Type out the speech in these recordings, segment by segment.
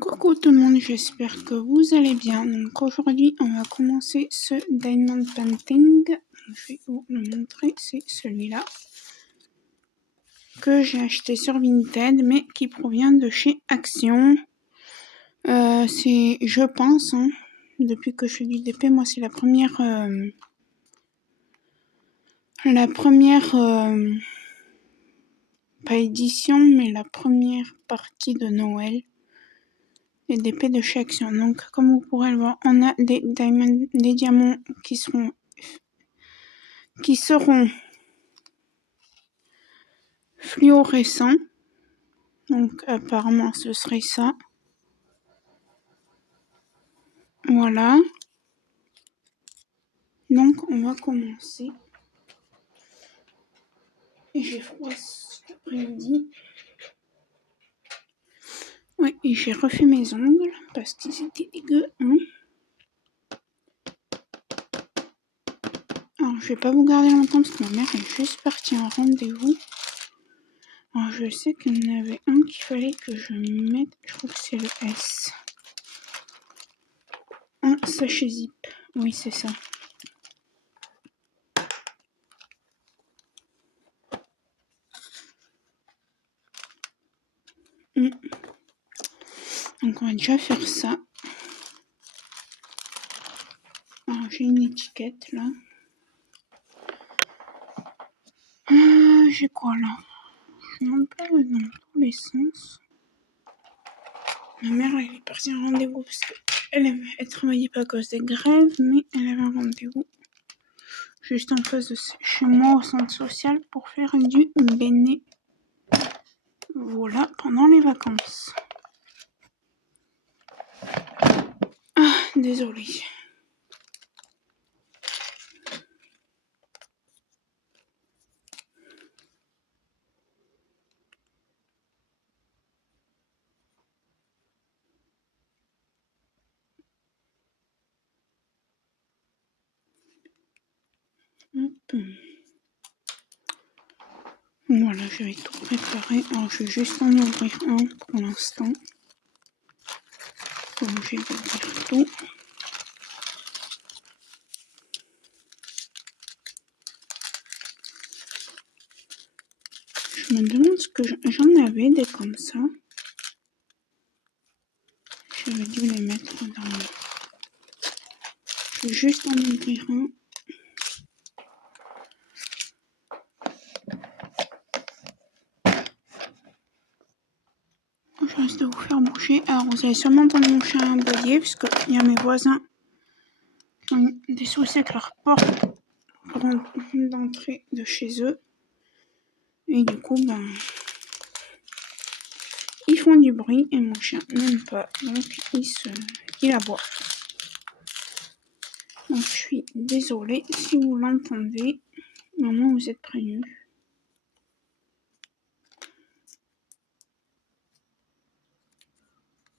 Coucou tout le monde, j'espère que vous allez bien. Donc aujourd'hui, on va commencer ce diamond painting. Je vais vous le montrer, c'est celui-là que j'ai acheté sur Vinted, mais qui provient de chez Action. C'est, je pense, depuis que je fais du DP, moi c'est la première, pas édition, mais la première partie de Noël. Et d'épées de chez Action. Donc, comme vous pourrez le voir, on a des diamants qui seront fluorescents. Donc, apparemment, ce serait ça. Voilà. Donc, on va commencer. Et j'ai froid cet après-midi. Ouais, et j'ai refait mes ongles parce qu'ils étaient dégueux. Alors, je vais pas vous garder longtemps parce que ma mère est juste partie en rendez-vous. Alors, je sais qu'il y en avait un qu'il fallait que je mette. Je crois que c'est le S. Un sachet zip. Oui, c'est ça. Donc, on va déjà faire ça. Alors, j'ai une étiquette là. J'ai quoi là? Je ne sais pas le nom dans les sens. Ma mère elle est partie en rendez-vous parce qu'elle travaillait pas à cause des grèves, mais elle avait un rendez-vous juste en face de chez moi au centre social pour faire du béné. Voilà, pendant les vacances. Ah, désolée. Hop. Voilà, je vais tout préparer. Alors, je vais juste en ouvrir un pour l'instant. Pas obligé d'ouvrir tout. Je me demande ce que j'en avais des comme ça. J'aurais dû les mettre dans le... Je vais juste en ouvrir un. Je reste de vous faire bouger. Alors, vous allez sûrement entendre mon chien aboyer, parce qu'il y a mes voisins qui ont des soucis avec leur porte d'entrée de chez eux. Et du coup, ils font du bruit et mon chien n'aime pas. Donc, il aboie. Donc, je suis désolée si vous l'entendez. Mais au moins, vous êtes prévenus.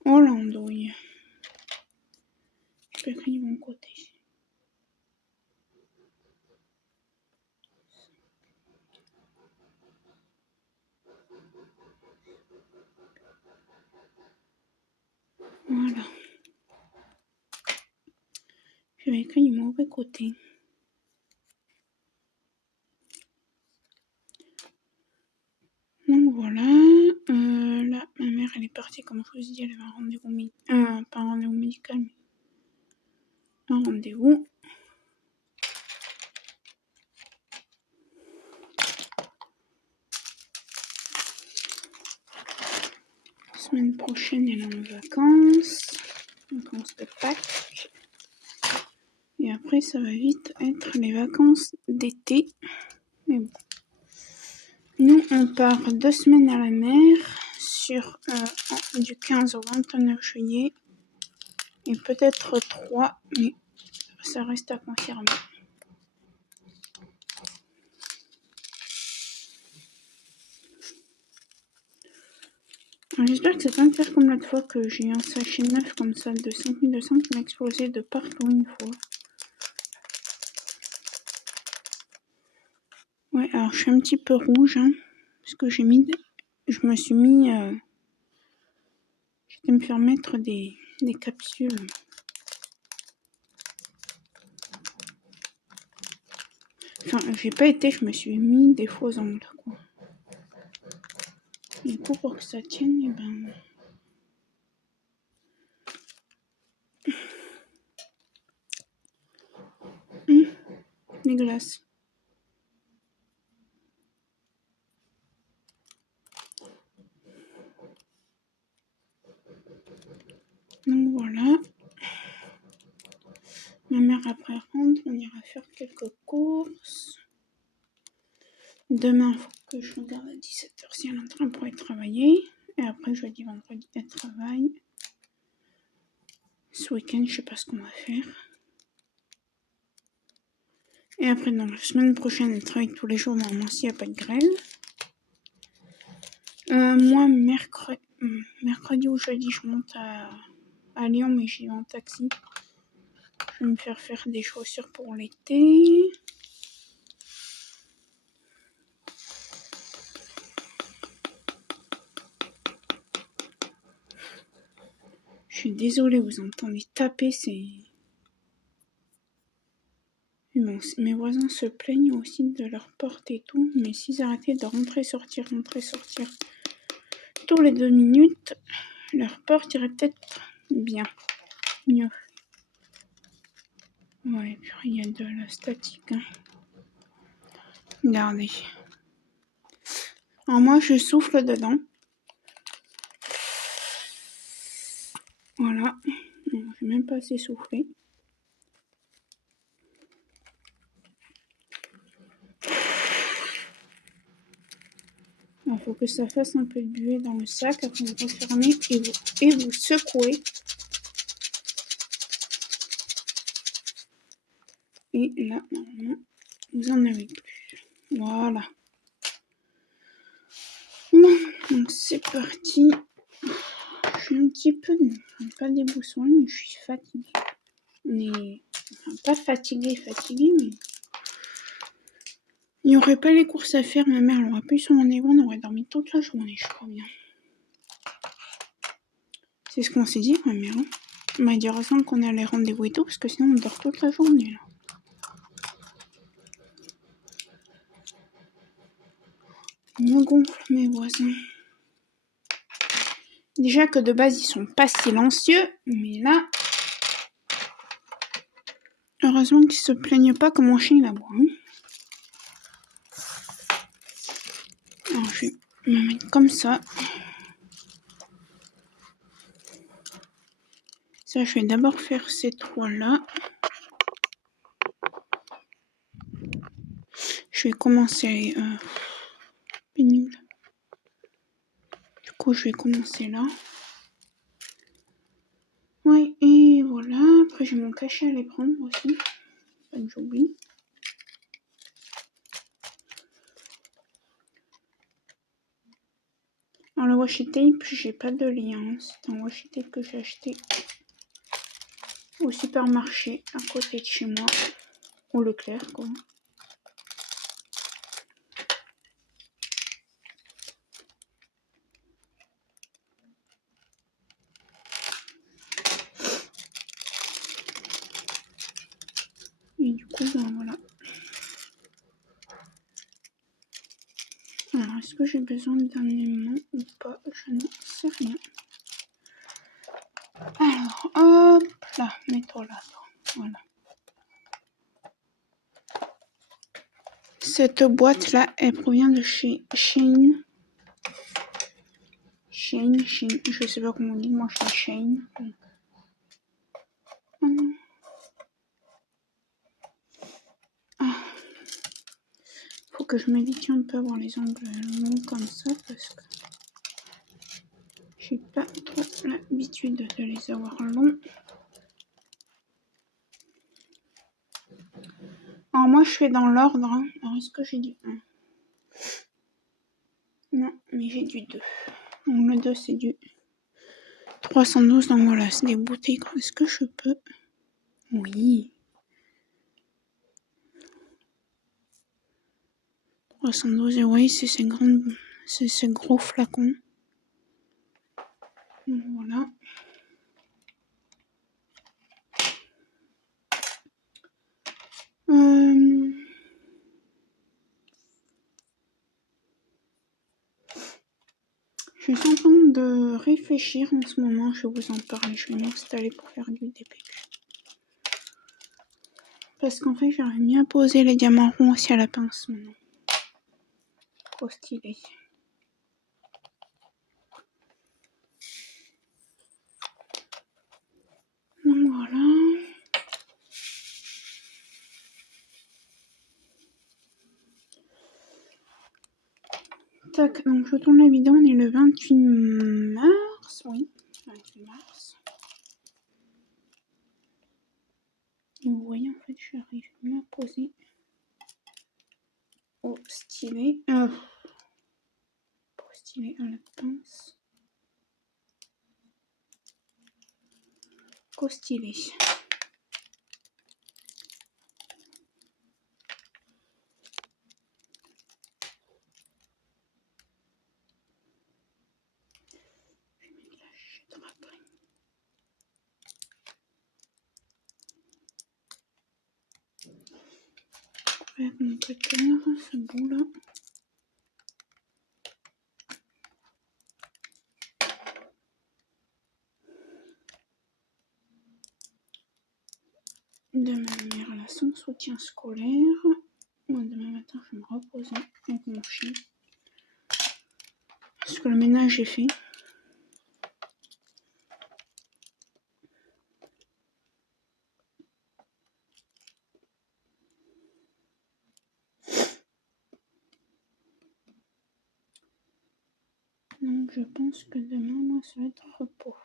Oh l'andouille. Je peux écrire de mon côté. Voilà. Je vais écrire du mauvais côté. Donc voilà. Là, ma mère, elle est partie, comme je vous ai dit, elle avait un rendez-vous pas un rendez-vous médical, mais un rendez-vous. La semaine prochaine, elle est en vacances de Pâques. Et après, ça va vite être les vacances d'été. Mais bon. Nous, on part 2 semaines à la mer du 15 au 29 juillet. Et peut-être 3, mais ça reste à confirmer. J'espère que ça va me faire comme l'autre fois que j'ai un sachet neuf comme ça de 5200 qui m'a explosé de partout une fois. Ouais, alors je suis un petit peu rouge, parce que j'ai J'étais me faire mettre des capsules. Enfin, j'ai pas été, je me suis mis des faux ongles, quoi. Du coup, pour que ça tienne, et ben... les glaces. Donc voilà. Ma mère après rentre, on ira faire quelques courses. Demain, il faut que je regarde à 17h si elle est en train pour aller travailler. Et après, jeudi, vendredi, elle travaille. Ce week-end, je sais pas ce qu'on va faire. Et après, dans la semaine prochaine, elle travaille tous les jours, normalement, s'il n'y a pas de grève. Moi, mercredi ou jeudi, je monte à Lyon, mais j'y vais en taxi. Je vais me faire des chaussures pour l'été. Je suis désolée, vous entendez taper, c'est... Bon, mes voisins se plaignent aussi de leur porte et tout, mais s'ils arrêtaient de rentrer, sortir, tous les 2 minutes, leur porte irait peut-être bien, mieux. Ouais, puis il y a de la statique. Hein. Regardez. Alors moi, je souffle dedans. Voilà. Je vais même pas assez souffler. Il faut que ça fasse un peu de buée dans le sac. Après, vous refermez et vous secouez. Et là, normalement, vous en avez plus. Voilà. Bon, donc c'est parti. Je suis un petit peu, pas déboussolée, mais je suis fatiguée. Enfin, pas fatiguée, mais... Il n'y aurait pas les courses à faire, ma mère elle aurait pu son rendez-vous, on aurait dormi toute la journée, je crois bien. C'est ce qu'on s'est dit, ma mère. Hein. Elle m'a dit heureusement qu'on a les rendez-vous et tout, parce que sinon on dort toute la journée, là. Ils me gonflent, mes voisins. Déjà que de base, ils sont pas silencieux, mais là... Heureusement qu'ils se plaignent pas comme mon chien là-bas. Hein. Alors, je vais me mettre comme ça. Ça, je vais d'abord faire ces trois-là. Je vais commencer... pénible. Du coup, je vais commencer là. Ouais, et voilà. Après, j'ai mon cachet à les prendre aussi. Pas que j'oublie. Alors, le washi tape, j'ai pas de lien. C'est un washi tape que j'ai acheté au supermarché à côté de chez moi. Au Leclerc, quoi. Et du coup, ben voilà. Alors, est-ce que j'ai besoin d'un aimant ou pas? Je n'en sais rien. Alors, hop là, mets-toi là. Voilà. Cette boîte-là, elle provient de chez Shein. Shein, je sais pas comment on dit, moi je dis Shein. Faut que je m'habitue un peu à avoir les ongles longs comme ça parce que j'ai pas trop l'habitude de les avoir longs. Alors moi je fais dans l'ordre. Hein. Alors est-ce que j'ai du 1? Non, mais j'ai du 2. Donc le 2 c'est du 312. Donc voilà, c'est des bouteilles. Est-ce que je peux? Oui. 312 et oui, c'est ces gros flacons. Voilà. Je suis en train de réfléchir en ce moment, je vais vous en parler, je vais m'installer pour faire du DPQ. Parce qu'en fait, j'arrive bien à poser les diamants ronds aussi à la pince maintenant. Trop stylé. Donc voilà. Tac, donc je tourne la vidéo, on est le 28 mars, oui, 28 mars. Et vous voyez, en fait, j'arrive bien à poser au stylet, au stylet à la pince, qu'au stylet. Avec mon cutter, ce bout là. Demain, mère, là, son soutien scolaire. Moi, demain matin, je vais me reposer avec mon chien. Parce que le ménage est fait. Donc je pense que demain, moi, ça va être repos.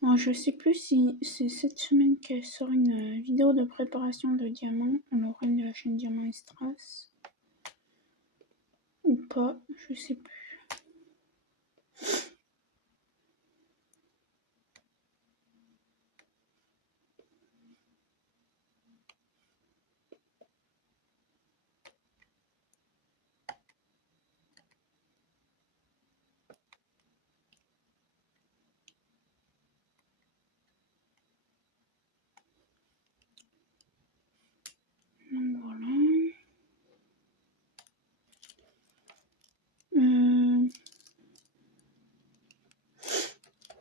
Alors, je sais plus si c'est cette semaine qu'elle sort une vidéo de préparation de diamants à l'oreille de la chaîne Diamant et Strass. Ou pas, je sais plus. Donc voilà.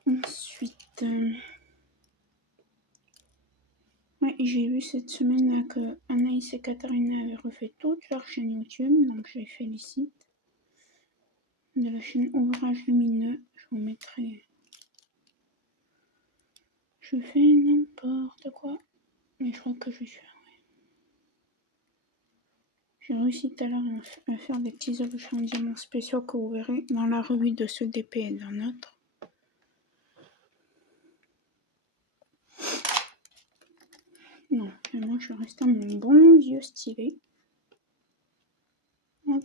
Ensuite, ouais, j'ai vu cette semaine là que Anaïs et Katharina avaient refait toute leur chaîne YouTube, donc je les félicite. De la chaîne Ouvrage Lumineux, je vous mettrai. Je fais n'importe quoi, mais je crois que je suis. J'ai réussi tout à l'heure à faire des petits objets en diamants spéciaux que vous verrez dans la revue de ce DP et d'un autre. Non, moi je reste à mon bon vieux stylet. Hop.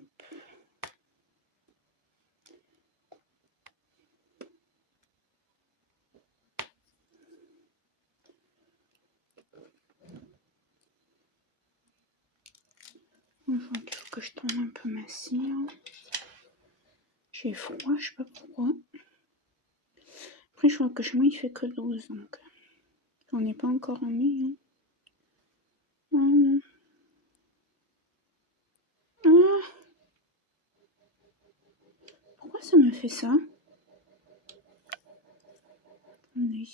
Je crois qu'il faut que je tourne un peu ma cire. J'ai froid, je sais pas pourquoi. Après, je crois que chez moi il fait que 12, donc on n'est pas encore en mai. Hein. Oh non. Ah, pourquoi ça me fait ça? Attendez.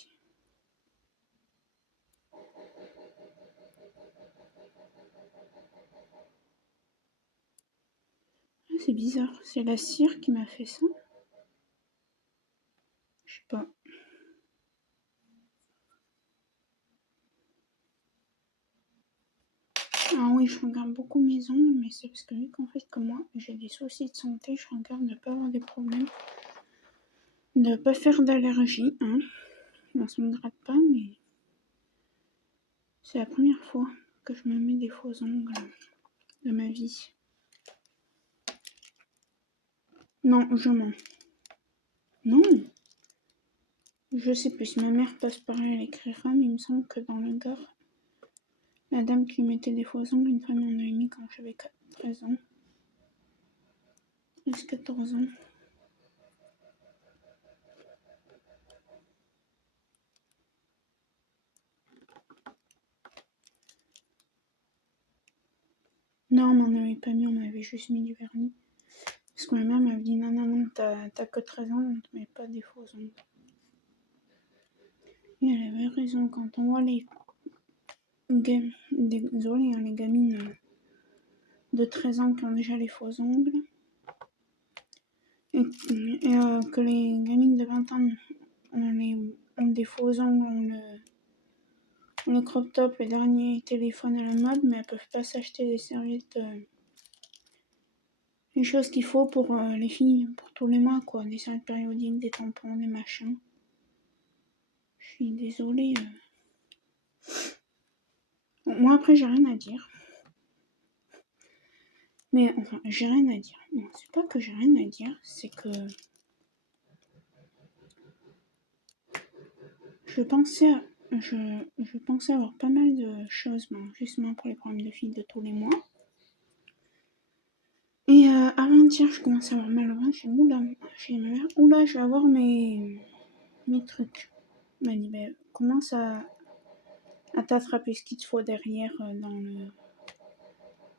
Ah, c'est bizarre, c'est la cire qui m'a fait ça. Je sais pas. Ah oui, je regarde beaucoup mes ongles, mais c'est parce que vu qu'en fait, comme moi, j'ai des soucis de santé, je regarde de ne pas avoir des problèmes, de ne pas faire d'allergie. Hein. Non, ça me gratte pas, mais c'est la première fois que je me mets des faux ongles de ma vie. Non, je mens. Non. Je sais plus, si ma mère passe par là, elle écrira, mais il me semble que dans le Gard, la dame qui mettait des faux ongles, une fois m'en avait mis quand j'avais 13 ans. 13-14 ans. Non, mais on n'avait pas mis, on avait juste mis du vernis. Parce que ma mère m'avait dit non, non, non, t'as que 13 ans, on ne te met pas des faux ongles. Et elle avait raison, quand on voit les désolé, hein, les gamines de 13 ans qui ont déjà les faux ongles, et que les gamines de 20 ans ont des faux ongles, ont le crop top, les derniers téléphones à la mode, mais elles peuvent pas s'acheter des serviettes, les choses qu'il faut pour les filles, pour tous les mois, quoi, des serviettes périodiques, des tampons, des machins. Je suis désolée. Bon, moi après j'ai rien à dire. Mais enfin, j'ai rien à dire. Non, c'est pas que j'ai rien à dire, c'est que je pensais avoir pas mal de choses, bon, justement pour les problèmes de filles de tous les mois. Et avant-hier, je commençais à avoir mal au ventre. J'ai dit, ma mère, oula, je vais avoir mes trucs. Elle m'a dit, ben, commence à t'attraper ce qu'il te faut derrière dans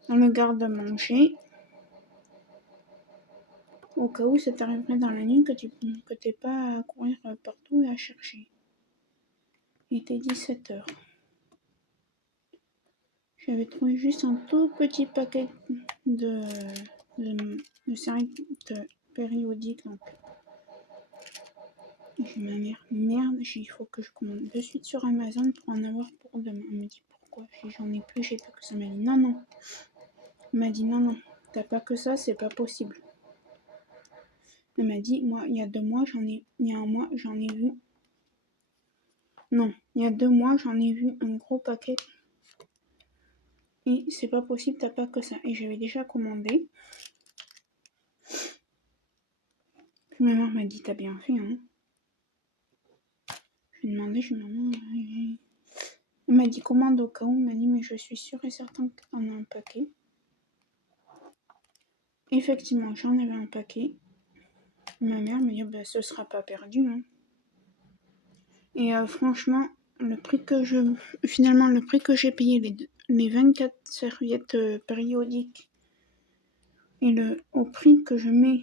le garde-manger. Au cas où ça t'arriverait dans la nuit que t'aies pas à courir partout et à chercher. Il était 17h. J'avais trouvé juste un tout petit paquet de serviettes périodiques. Donc, j'ai ma mère, merde, il faut que je commande de suite sur Amazon pour en avoir pour demain. Elle me dit pourquoi? J'en ai plus, j'ai plus que ça. Elle m'a dit non, non. Elle m'a dit non, non, t'as pas que ça, c'est pas possible. Elle m'a dit, moi, il y a un mois, j'en ai vu. Non, il y a 2 mois, j'en ai vu un gros paquet. Et c'est pas possible, t'as pas que ça. Et j'avais déjà commandé. Puis ma mère m'a dit, t'as bien fait, hein. Je lui ai demandé, je lui ai dit, maman, elle m'a dit commande au cas où, elle m'a dit, mais je suis sûre et certaine qu'on a un paquet. Effectivement, j'en avais un paquet. Ma mère m'a dit, bah, ce sera pas perdu, hein. Et franchement, finalement, le prix que j'ai payé, les 24 serviettes périodiques, et au prix que je mets,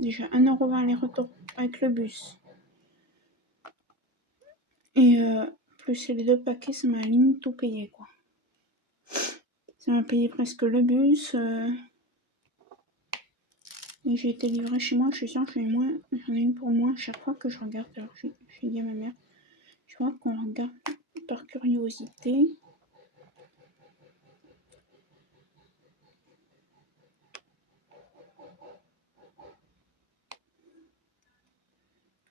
déjà 1,20€ aller-retour avec le bus, et plus les 2 paquets, ça m'a limite tout payé, quoi. Ça m'a payé presque le bus, et j'ai été livrée chez moi. Je suis sûre que j'en ai eu pour moins chaque fois que je regarde. Alors, je dit à ma mère, je vois qu'on regarde par curiosité.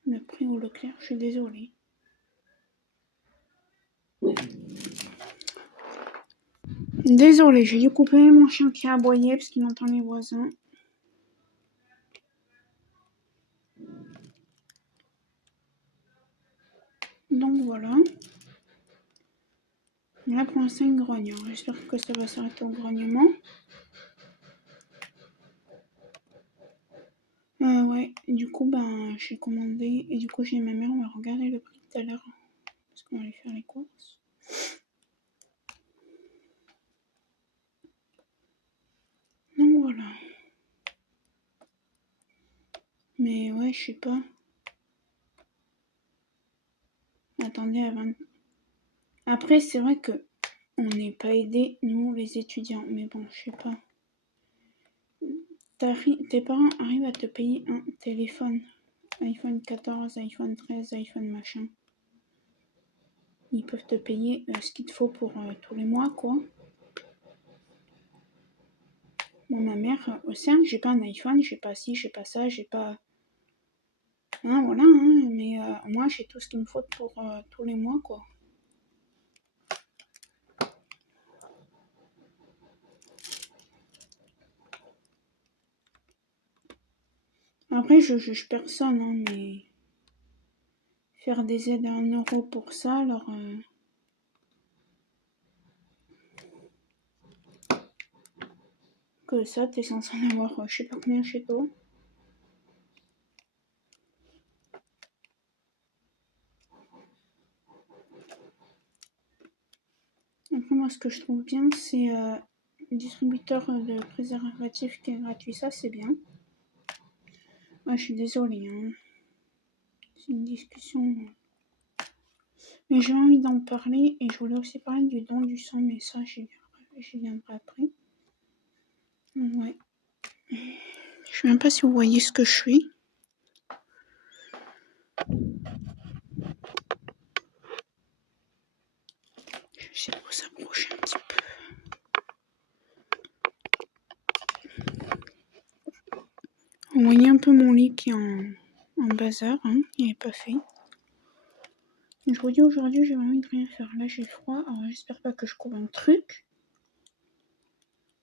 Le prix au Leclerc, je suis désolée. Désolée, j'ai dû couper mon chien qui a aboyé parce qu'il entend les voisins. Donc voilà. Là pour l'instant il grogne. J'espère que ça va s'arrêter au grognement. Ouais, du coup ben j'ai commandé et du coup j'ai ma mère, on va regarder le prix tout à l'heure parce qu'on va aller faire les courses. Donc voilà. Mais ouais, je sais pas. Attendez à 20. Après c'est vrai que on n'est pas aidés, nous les étudiants, mais bon, je sais pas. Tes parents arrivent à te payer un téléphone, iPhone 14, iPhone 13, iPhone machin. Ils peuvent te payer ce qu'il te faut pour tous les mois, quoi. Moi, ma mère, certes, j'ai pas un iPhone, j'ai pas ci, j'ai pas ça, j'ai pas. Hein, voilà, hein, mais moi, j'ai tout ce qu'il me faut pour tous les mois, quoi. Après, je juge personne, hein, mais faire des aides à 1€ pour ça, alors. Que ça, t'es censé en avoir je sais pas combien chez toi. Après, moi, ce que je trouve bien, c'est distributeur de préservatifs qui est gratuit, ça c'est bien. Ouais, je suis désolée, hein. C'est une discussion. Mais j'ai envie d'en parler et je voulais aussi parler du don du sang, mais ça j'y viendrai après. Ouais. Je sais même pas si vous voyez ce que je suis. Je vais essayer de vous approcher un petit peu. Vous voyez un peu mon lit qui est en bazar, hein, il n'est pas fait. Et je vous dis aujourd'hui, j'ai envie de rien faire. Là, j'ai froid, alors j'espère pas que je cours un truc.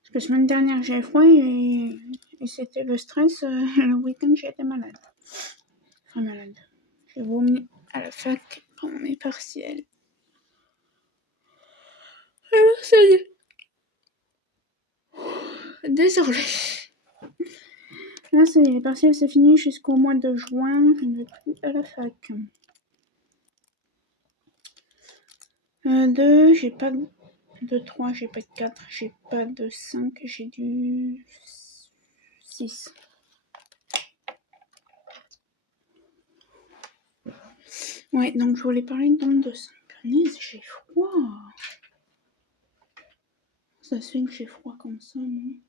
Parce que la semaine dernière, j'ai froid et c'était le stress. Le week-end, j'ai été malade. Enfin, malade. J'ai vomi à la fac pendant mes partiels. Alors, ça y est. Désolée. Là, les partiels, c'est fini jusqu'au mois de juin. Je ne vais plus à la fac. 2, j'ai pas de 3, j'ai pas de 4, j'ai pas de 5, j'ai du 6. Ouais, donc je voulais parler de don de sang. Punaise, j'ai froid. Ça se fait que j'ai froid comme ça, non?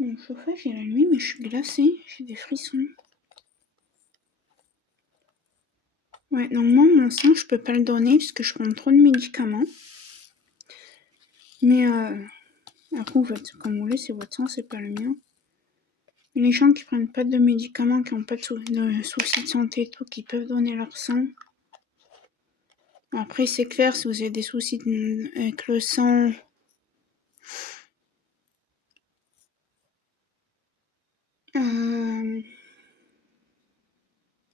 Mon chauffage est la nuit, mais je suis glacée. J'ai des frissons. Ouais, donc moi, mon sang, je peux pas le donner parce que je prends trop de médicaments. Mais après, vous faites comme vous voulez, c'est votre sang, c'est pas le mien. Les gens qui prennent pas de médicaments, qui n'ont pas de soucis de santé et tout, qui peuvent donner leur sang. Après, c'est clair, si vous avez des soucis avec le sang,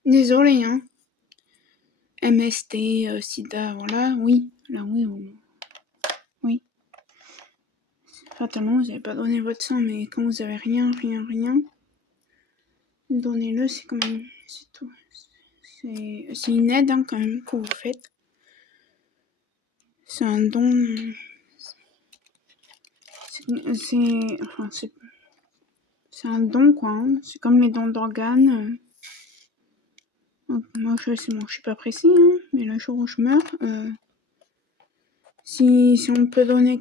désolé, hein. MST, sida, voilà, oui. Là, oui. Oui. Fatalement, vous n'avez pas donné votre sang, mais quand vous avez rien, donnez-le, c'est quand même, c'est tout. C'est une aide, hein, quand même, que vous faites. C'est un don. C'est un don, quoi. Hein. C'est comme les dons d'organes. Moi, je suis pas précis, hein, mais le jour où je meurs, si on peut donner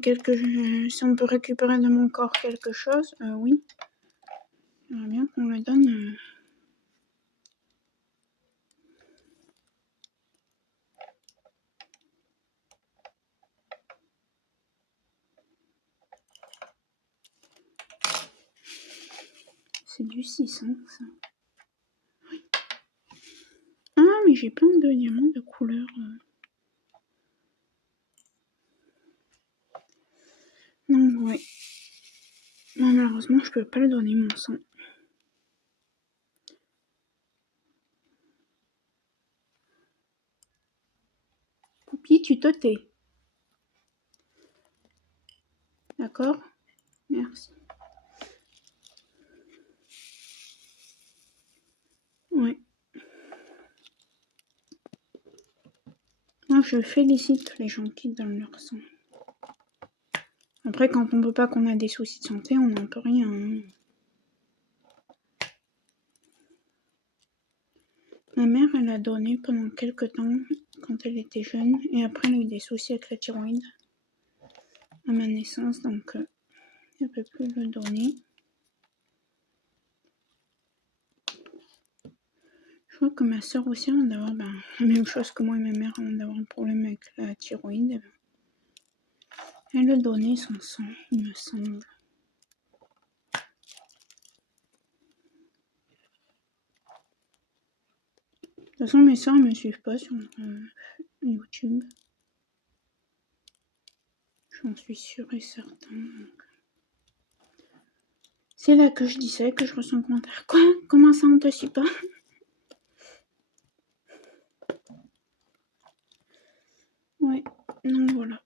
si on peut récupérer de mon corps quelque chose, oui. J'aimerais bien qu'on le donne. C'est du 6, hein, ça. Oui. Ah, mais j'ai plein de diamants de couleur. Donc, ouais. Non, malheureusement, je peux pas le donner, mon sang. Poupie, tu te tais. D'accord? Merci. Ouais. Moi, je félicite les gens qui donnent leur sang. Après, quand on peut pas, qu'on a des soucis de santé, on n'en peut rien. Hein. Ma mère, elle a donné pendant quelques temps, quand elle était jeune, et après, elle a eu des soucis avec la thyroïde à ma naissance, donc elle ne peut plus le donner. Je crois que ma soeur aussi, avant d'avoir la même chose que moi et ma mère, avant d'avoir un problème avec la thyroïde, elle a donné son sang, il me semble. De toute façon, mes soeurs ne me suivent pas sur YouTube. J'en suis sûre et certaine. C'est là que je disais que je reçois un commentaire. Quoi? Comment ça, on te suit pas? Ouais, donc voilà.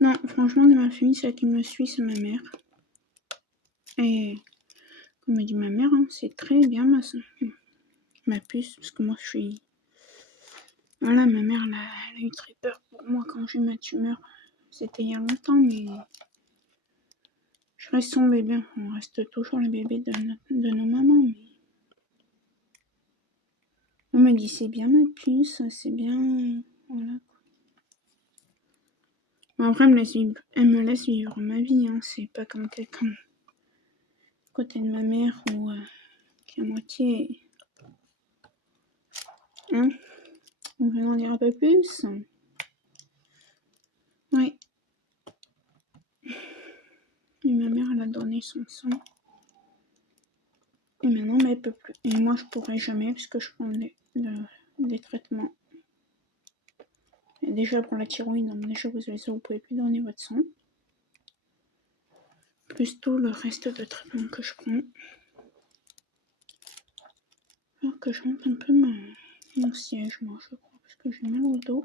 Non, franchement, de ma famille, celle qui me suit, c'est ma mère. Et comme me dit ma mère, hein, c'est très bien ma puce, parce que moi, je suis Voilà, ma mère, elle a eu très peur pour moi quand j'ai eu ma tumeur. C'était il y a longtemps, mais je reste son bébé. On reste toujours le bébé de nos mamans. Mais on me dit, c'est bien ma puce, c'est bien... Voilà. Bon, après, elle me laisse vivre ma vie. Hein. C'est pas comme quelqu'un côté de ma mère ou qui est à moitié... Hein? On peut en dire un peu plus? Oui. Et ma mère, elle a donné son sang. Et maintenant, mais elle peut plus. Et moi, je pourrais jamais parce que je prends des traitements. Et déjà pour la thyroïde, donc déjà vous avez ça, vous pouvez plus donner votre sang. Plus tout le reste de traitements que je prends. Alors que je monte un peu mon siège, moi, je crois, parce que j'ai mal au dos.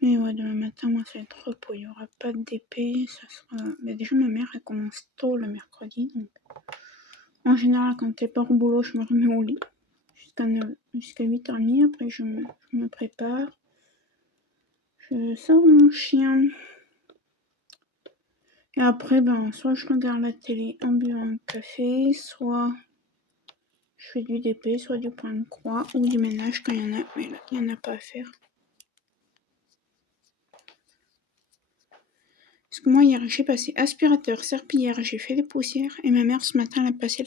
Mais ouais, demain matin, moi, ça va être repos. Il n'y aura pas de DP. Ça sera... Mais déjà, ma mère, elle commence tôt le mercredi. Donc... En général, quand t'es pas au boulot, je me remets au lit. Jusqu'à 8h30. Après, je me prépare. Je sors mon chien. Et après, ben, soit je regarde la télé en buvant un café, soit je fais du DP, soit du point de croix, ou du ménage quand il y en a. Mais là, il n'y en a pas à faire. Parce que moi, hier, j'ai passé aspirateur, serpillière, j'ai fait les poussières, et ma mère, ce matin, elle a passé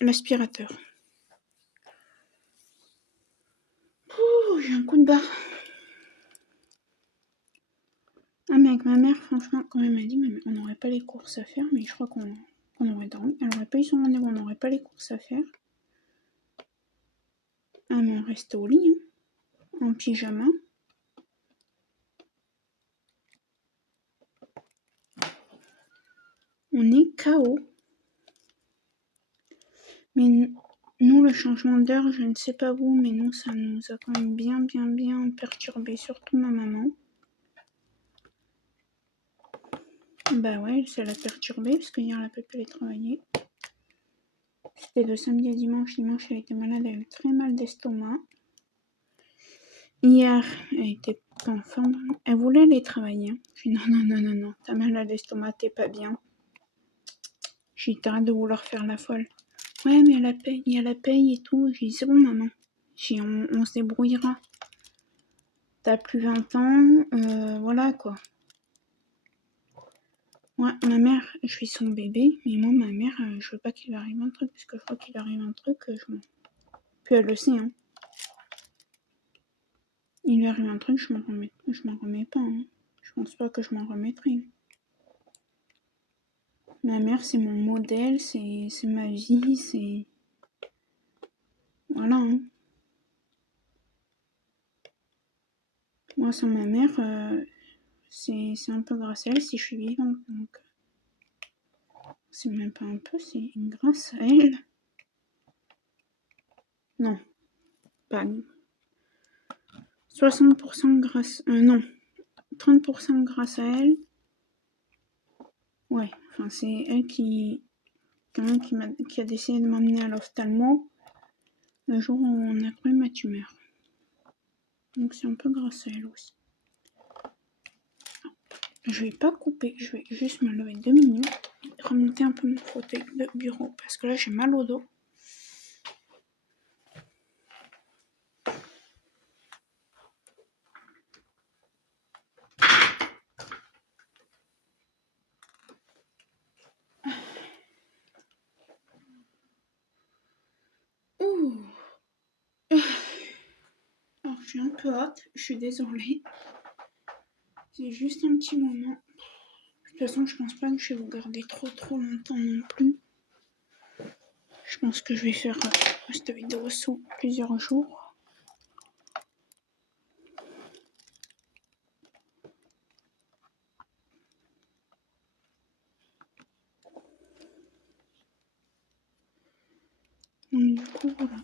l'aspirateur. Ouh, j'ai un coup de barre. Ah, mais avec ma mère, franchement, quand elle m'a dit, on n'aurait pas les courses à faire, mais je crois qu'on aurait dormi. Elle n'aurait pas eu son rendez-vous, on n'aurait pas les courses à faire. Ah, mais on reste au lit, hein, en pyjama. On est KO. Mais nous, le changement d'heure, je ne sais pas vous, mais nous, ça nous a quand même bien perturbé, surtout ma maman. Bah ouais, ça l'a perturbée, parce que hier, elle n'a pas pu aller travailler. C'était de samedi à dimanche. Dimanche, elle était malade, elle a eu très mal d'estomac. Hier, elle était pas en forme. Elle voulait aller travailler. J'ai dit non, t'as mal d'estomac, t'es pas bien. J'ai dit, t'arrêtes de vouloir faire la folle. Ouais, mais il y a la paye et tout. J'ai dit, c'est bon, maman. J'ai dit, on se débrouillera. T'as plus 20 ans, voilà quoi. Ouais, ma mère, je suis son bébé, mais moi, ma mère, je veux pas qu'il lui arrive un truc, parce que je crois qu'il lui arrive un truc, puis elle le sait, hein. Il lui arrive un truc, je m'en remets pas, hein. Je pense pas que je m'en remettrai. Ma mère, c'est mon modèle, c'est ma vie, c'est... Voilà, hein. Moi, sans ma mère, c'est un peu grâce à elle si je suis vivante, donc... C'est même pas un peu, c'est grâce à elle. Non, pas 60% grâce... non, 30% grâce à elle. Ouais, enfin c'est elle qui a décidé de m'emmener à l'ophtalmo le jour où on a trouvé ma tumeur. Donc c'est un peu grâce à elle aussi. Je vais pas couper, je vais juste me lever 2 minutes et remonter un peu mon fauteuil de bureau parce que là j'ai mal au dos. Ouh. Alors je suis un peu hâte, je suis désolée. C'est juste un petit moment. De toute façon, je pense pas que je vais vous garder trop longtemps non plus. Je pense que je vais faire cette vidéo sous plusieurs jours. Donc du coup, voilà.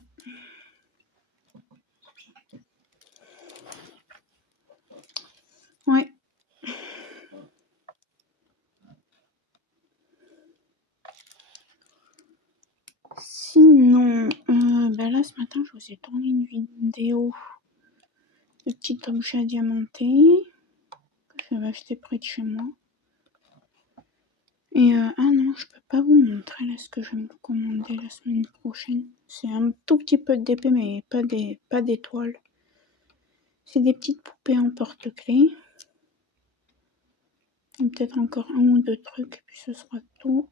Ouais. là, ce matin, je vous ai tourné une vidéo de petits objets diamantés que j'avais acheté près de chez moi. Et ah non, je peux pas vous montrer là ce que je vais me commander la semaine prochaine. C'est un tout petit peu d'épée, mais pas d'étoiles. C'est des petites poupées en porte-clés. Peut-être encore un ou deux trucs, et puis ce sera tout.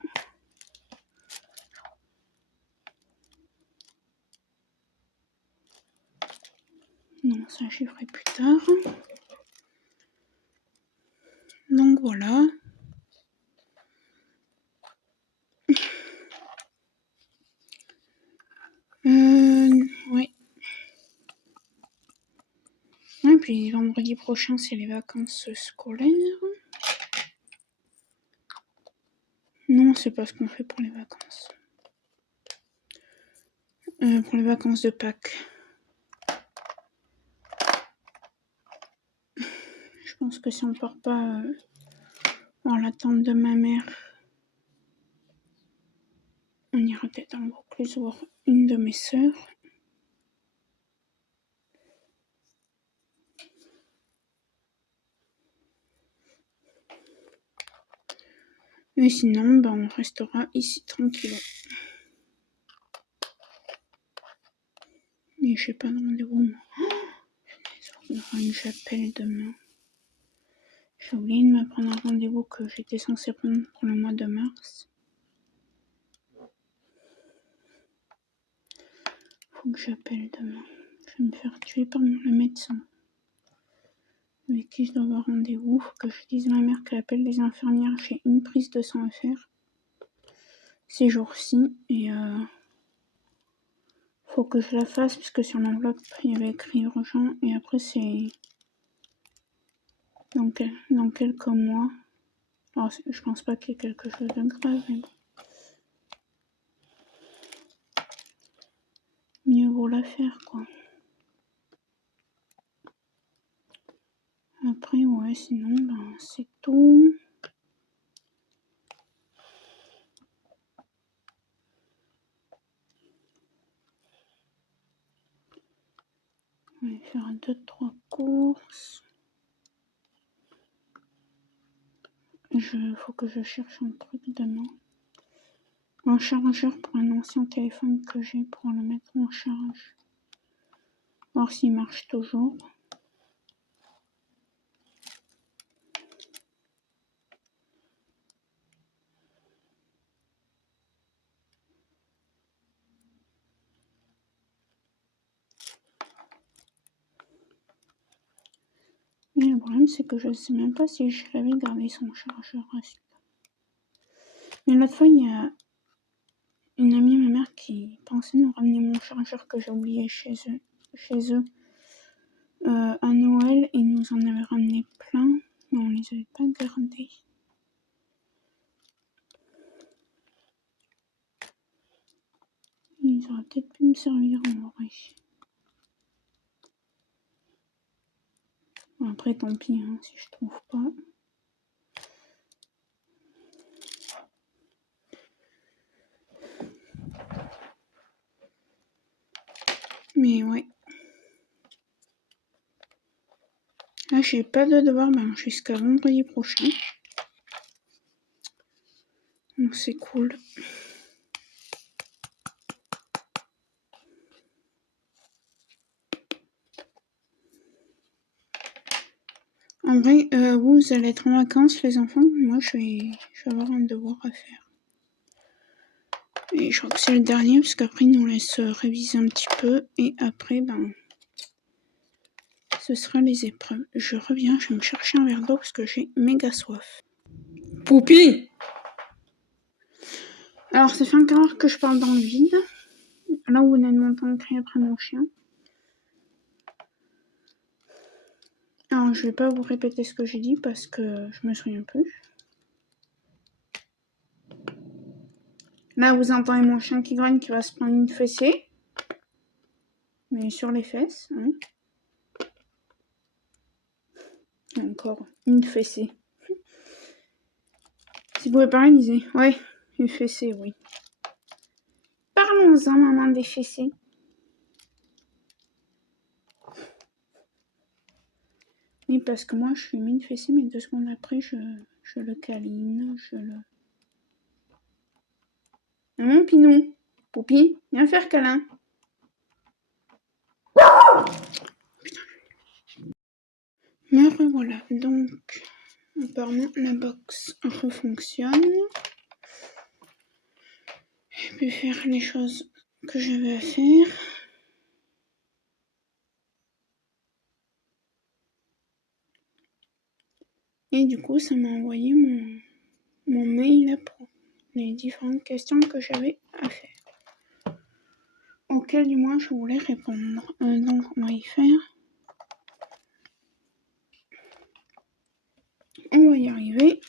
Non, ça j'y ferai plus tard. Donc voilà. Ouais. Et puis vendredi prochain, c'est les vacances scolaires. Non, c'est pas ce qu'on fait pour les vacances. Pour les vacances de Pâques. Je pense que si on part pas dans l'attente de ma mère, on ira peut-être en Vaucluse voir une de mes sœurs. Et sinon, on restera ici tranquille. Mais j'ai pas de rendez-vous, moi. Il y aura une chapelle demain. J'ai oublié de me prendre un rendez-vous que j'étais censée prendre pour le mois de mars. Faut que j'appelle demain. Je vais me faire tuer par le médecin avec qui je dois avoir rendez-vous. Faut que je dise à ma mère qu'elle appelle les infirmières. J'ai une prise de sang à faire ces jours-ci et faut que je la fasse puisque sur l'enveloppe il y avait écrit urgent et après c'est dans quelques mois. Alors, je pense pas qu'il y ait quelque chose de grave, mais bon. Mieux vaut la faire, quoi. Après, ouais, sinon, c'est tout. On va faire 2-3 courses. Faut que je cherche un truc demain. Un chargeur pour un ancien téléphone que j'ai pour le mettre en charge. Voir s'il marche toujours. Mais le problème, c'est que je sais même pas si je l'avais gardé son chargeur. Mais l'autre fois, il y a une amie de ma mère qui pensait nous ramener mon chargeur que j'ai oublié chez eux à Noël. Ils nous en avaient ramené plein, mais on les avait pas gardés. Ils auraient peut-être pu me servir en vrai. Après, tant pis, hein, si je trouve pas. Mais ouais. Là, j'ai pas de devoir jusqu'à vendredi prochain. Donc c'est cool. En vrai, vous allez être en vacances, les enfants. Moi, je vais avoir un devoir à faire. Et je crois que c'est le dernier, parce qu'après, ils nous laissent réviser un petit peu. Et après, ce sera les épreuves. Je reviens, je vais me chercher un verre d'eau, parce que j'ai méga soif. Poupi! Alors, ça fait encore heure que je parle dans le vide. Là où vous venez de m'entendre crier après mon chien. Alors, je vais pas vous répéter ce que j'ai dit, parce que je me souviens plus. Là, vous entendez mon chien qui grogne, qui va se prendre une fessée. Mais sur les fesses, hein. Encore une fessée. Si vous pouvez parler, lisez. Ouais, une fessée, oui. Parlons-en, maman, des fessées. Oui, parce que moi, je suis mine fessée, mais 2 secondes après, je le câline, je le... Mon Pinou, Poupi, viens faire câlin. Me revoilà. Donc, apparemment, la box refonctionne. J'ai pu faire les choses que j'avais à faire. Et du coup, ça m'a envoyé mon mail pour les différentes questions que j'avais à faire. Auxquelles, du moins, je voulais répondre. Donc, on va y faire. On va y arriver.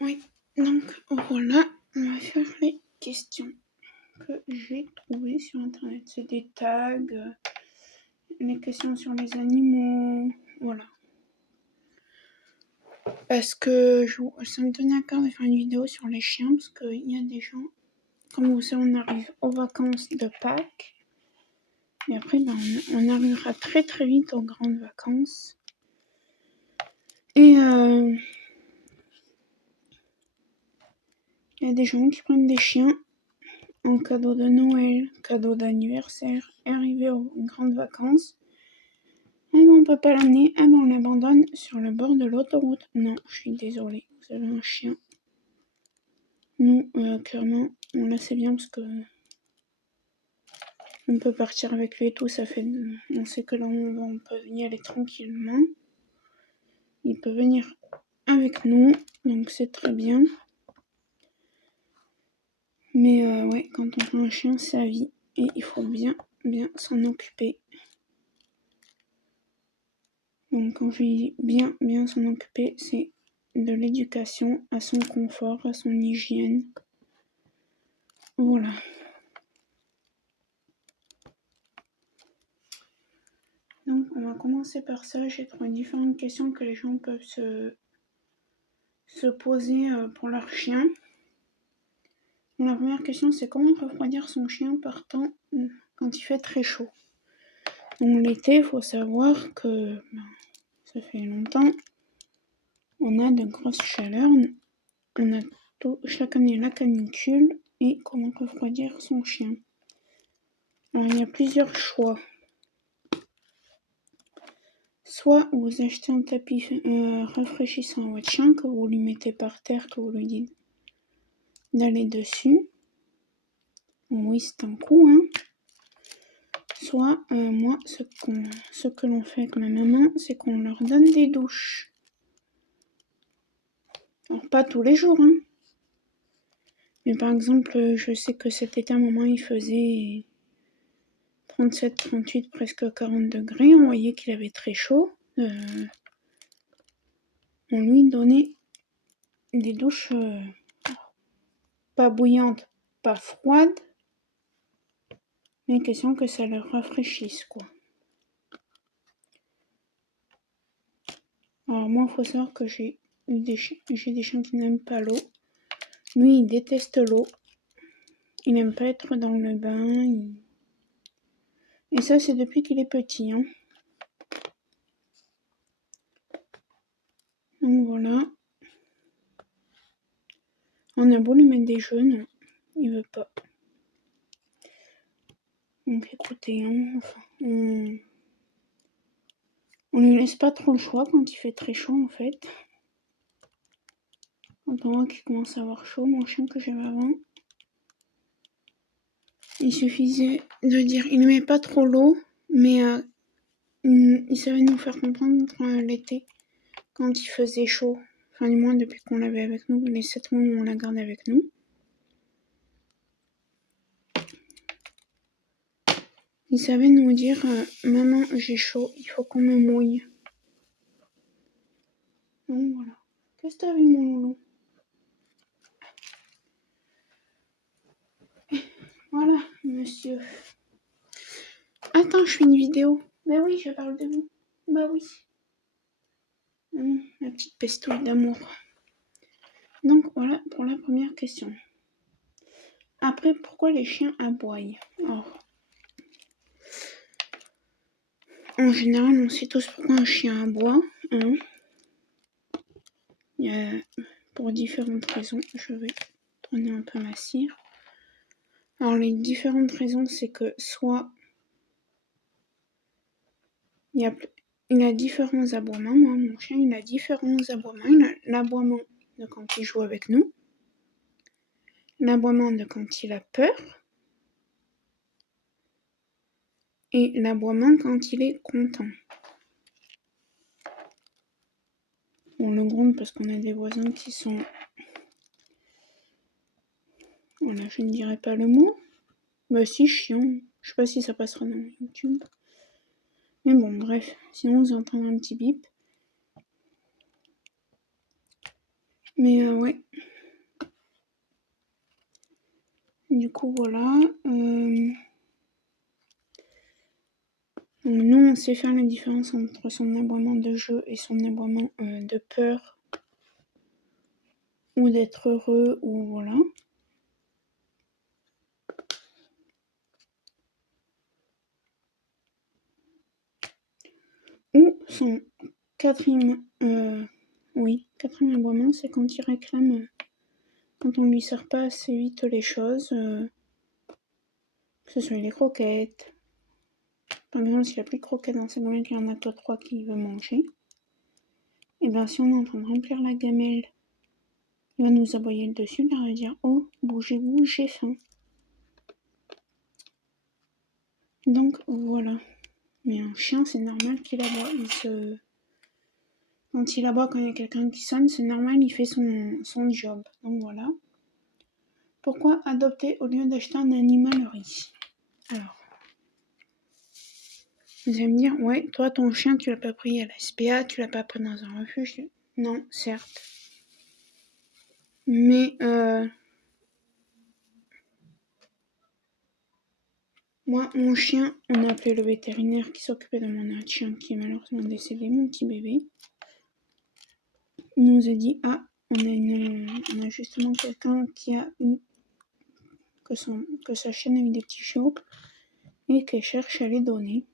Oui, donc voilà, on va faire les questions que j'ai trouvées sur internet. C'est des tags, les questions sur les animaux, voilà. Parce que ça me tenait à cœur de faire une vidéo sur les chiens, parce qu'il y a des gens, comme vous savez, on arrive aux vacances de Pâques. Et après, on arrivera très très vite aux grandes vacances. Et il y a des gens qui prennent des chiens en cadeau de Noël, cadeau d'anniversaire, et arrivé aux grandes vacances. Ah ben on peut pas l'amener, ah ben on l'abandonne sur le bord de l'autoroute. Non, je suis désolée, vous avez un chien. Nous, clairement, on le sait bien parce que on peut partir avec lui et tout, ça fait... On sait que là on peut y aller tranquillement. Il peut venir avec nous, donc c'est très bien. Mais ouais, quand on prend un chien, c'est à vie. Et il faut bien s'en occuper. Donc quand je dis bien s'en occuper, c'est de l'éducation à son confort, à son hygiène. Voilà. Donc on va commencer par ça. J'ai trouvé différentes questions que les gens peuvent se poser pour leur chien. La première question, c'est comment refroidir son chien partant quand il fait très chaud. Donc l'été, il faut savoir que ça fait longtemps, on a de grosses chaleurs, on a chaque année la canicule et comment refroidir son chien. Alors il y a plusieurs choix. Soit vous achetez un tapis rafraîchissant à votre chien, que vous lui mettez par terre, que vous lui dites d'aller dessus. Oui, c'est un coup, hein. Soit, moi, ce que l'on fait avec ma maman, c'est qu'on leur donne des douches. Alors, pas tous les jours, hein. Mais par exemple, je sais que cet été, à un moment, il faisait 37, 38, presque 40 degrés. On voyait qu'il avait très chaud. On lui donnait des douches pas bouillantes, pas froides, mais question que ça leur rafraîchisse, quoi. Alors moi, il faut savoir que j'ai des chiens qui n'aiment pas l'eau. Lui, il déteste l'eau. Il n'aime pas être dans le bain. Et ça, c'est depuis qu'il est petit, hein. Donc voilà. On a beau lui mettre des jeux, non, il veut pas. Donc écoutez, hein, enfin, on lui laisse pas trop le choix quand il fait très chaud, en fait. Quand on voit qu'il commence à avoir chaud, mon chien que j'avais avant, il suffisait de dire, il n'aimait pas trop l'eau, mais il savait nous faire comprendre l'été, quand il faisait chaud, enfin du moins depuis qu'on l'avait avec nous, les 7 mois où on l'a gardé avec nous. Il savait nous dire, maman j'ai chaud, il faut qu'on me mouille. Donc voilà. Qu'est-ce que t'as vu, mon loulou? Voilà, monsieur. Attends, je fais une vidéo. Bah oui, je parle de vous. Bah oui. Ma petite pestouille d'amour. Donc voilà pour la première question. Après, pourquoi les chiens aboient? Alors, en général, on sait tous pourquoi un chien aboie. Hein. Il y a pour différentes raisons. Je vais tourner un peu ma cire. Alors les différentes raisons, c'est que soit il a différents aboiements. Moi, mon chien, il a différents aboiements. Il a l'aboiement de quand il joue avec nous, l'aboiement de quand il a peur, et l'aboiement quand il est content. On le gronde parce qu'on a des voisins qui sont... Voilà, je ne dirais pas le mot. Bah si, chiant. Je sais pas si ça passera dans YouTube. Mais bon, bref. Sinon, vous entendrez un petit bip. Mais ouais. Du coup, voilà. Nous, on sait faire la différence entre son aboiement de jeu et son aboiement de peur. Ou d'être heureux, ou voilà. Ou son quatrième aboiement, c'est quand il réclame, quand on lui sert pas assez vite les choses, que ce soit les croquettes. Par exemple, s'il n'y a plus de croquettes dans sa gamelle, qu'il y en a que 3 qui veut manger, et bien si on est en train de remplir la gamelle, il va nous aboyer le dessus, il va dire « Oh, bougez-vous, j'ai faim ». Donc voilà. Mais un chien, c'est normal qu'il aboie. Quand il aboie, quand il y a quelqu'un qui sonne, c'est normal, il fait son job. Donc voilà. Pourquoi adopter au lieu d'acheter un animalerie? Alors, vous allez me dire, ouais, toi, ton chien, tu l'as pas pris à la SPA, tu l'as pas pris dans un refuge. Non, certes. Mais moi, mon chien, on a appelé le vétérinaire qui s'occupait de mon autre chien qui est malheureusement décédé, mon petit bébé. Il nous a dit, ah, on a justement quelqu'un qui a eu que sa chienne a eu des petits chiots et qu'elle cherche à les donner.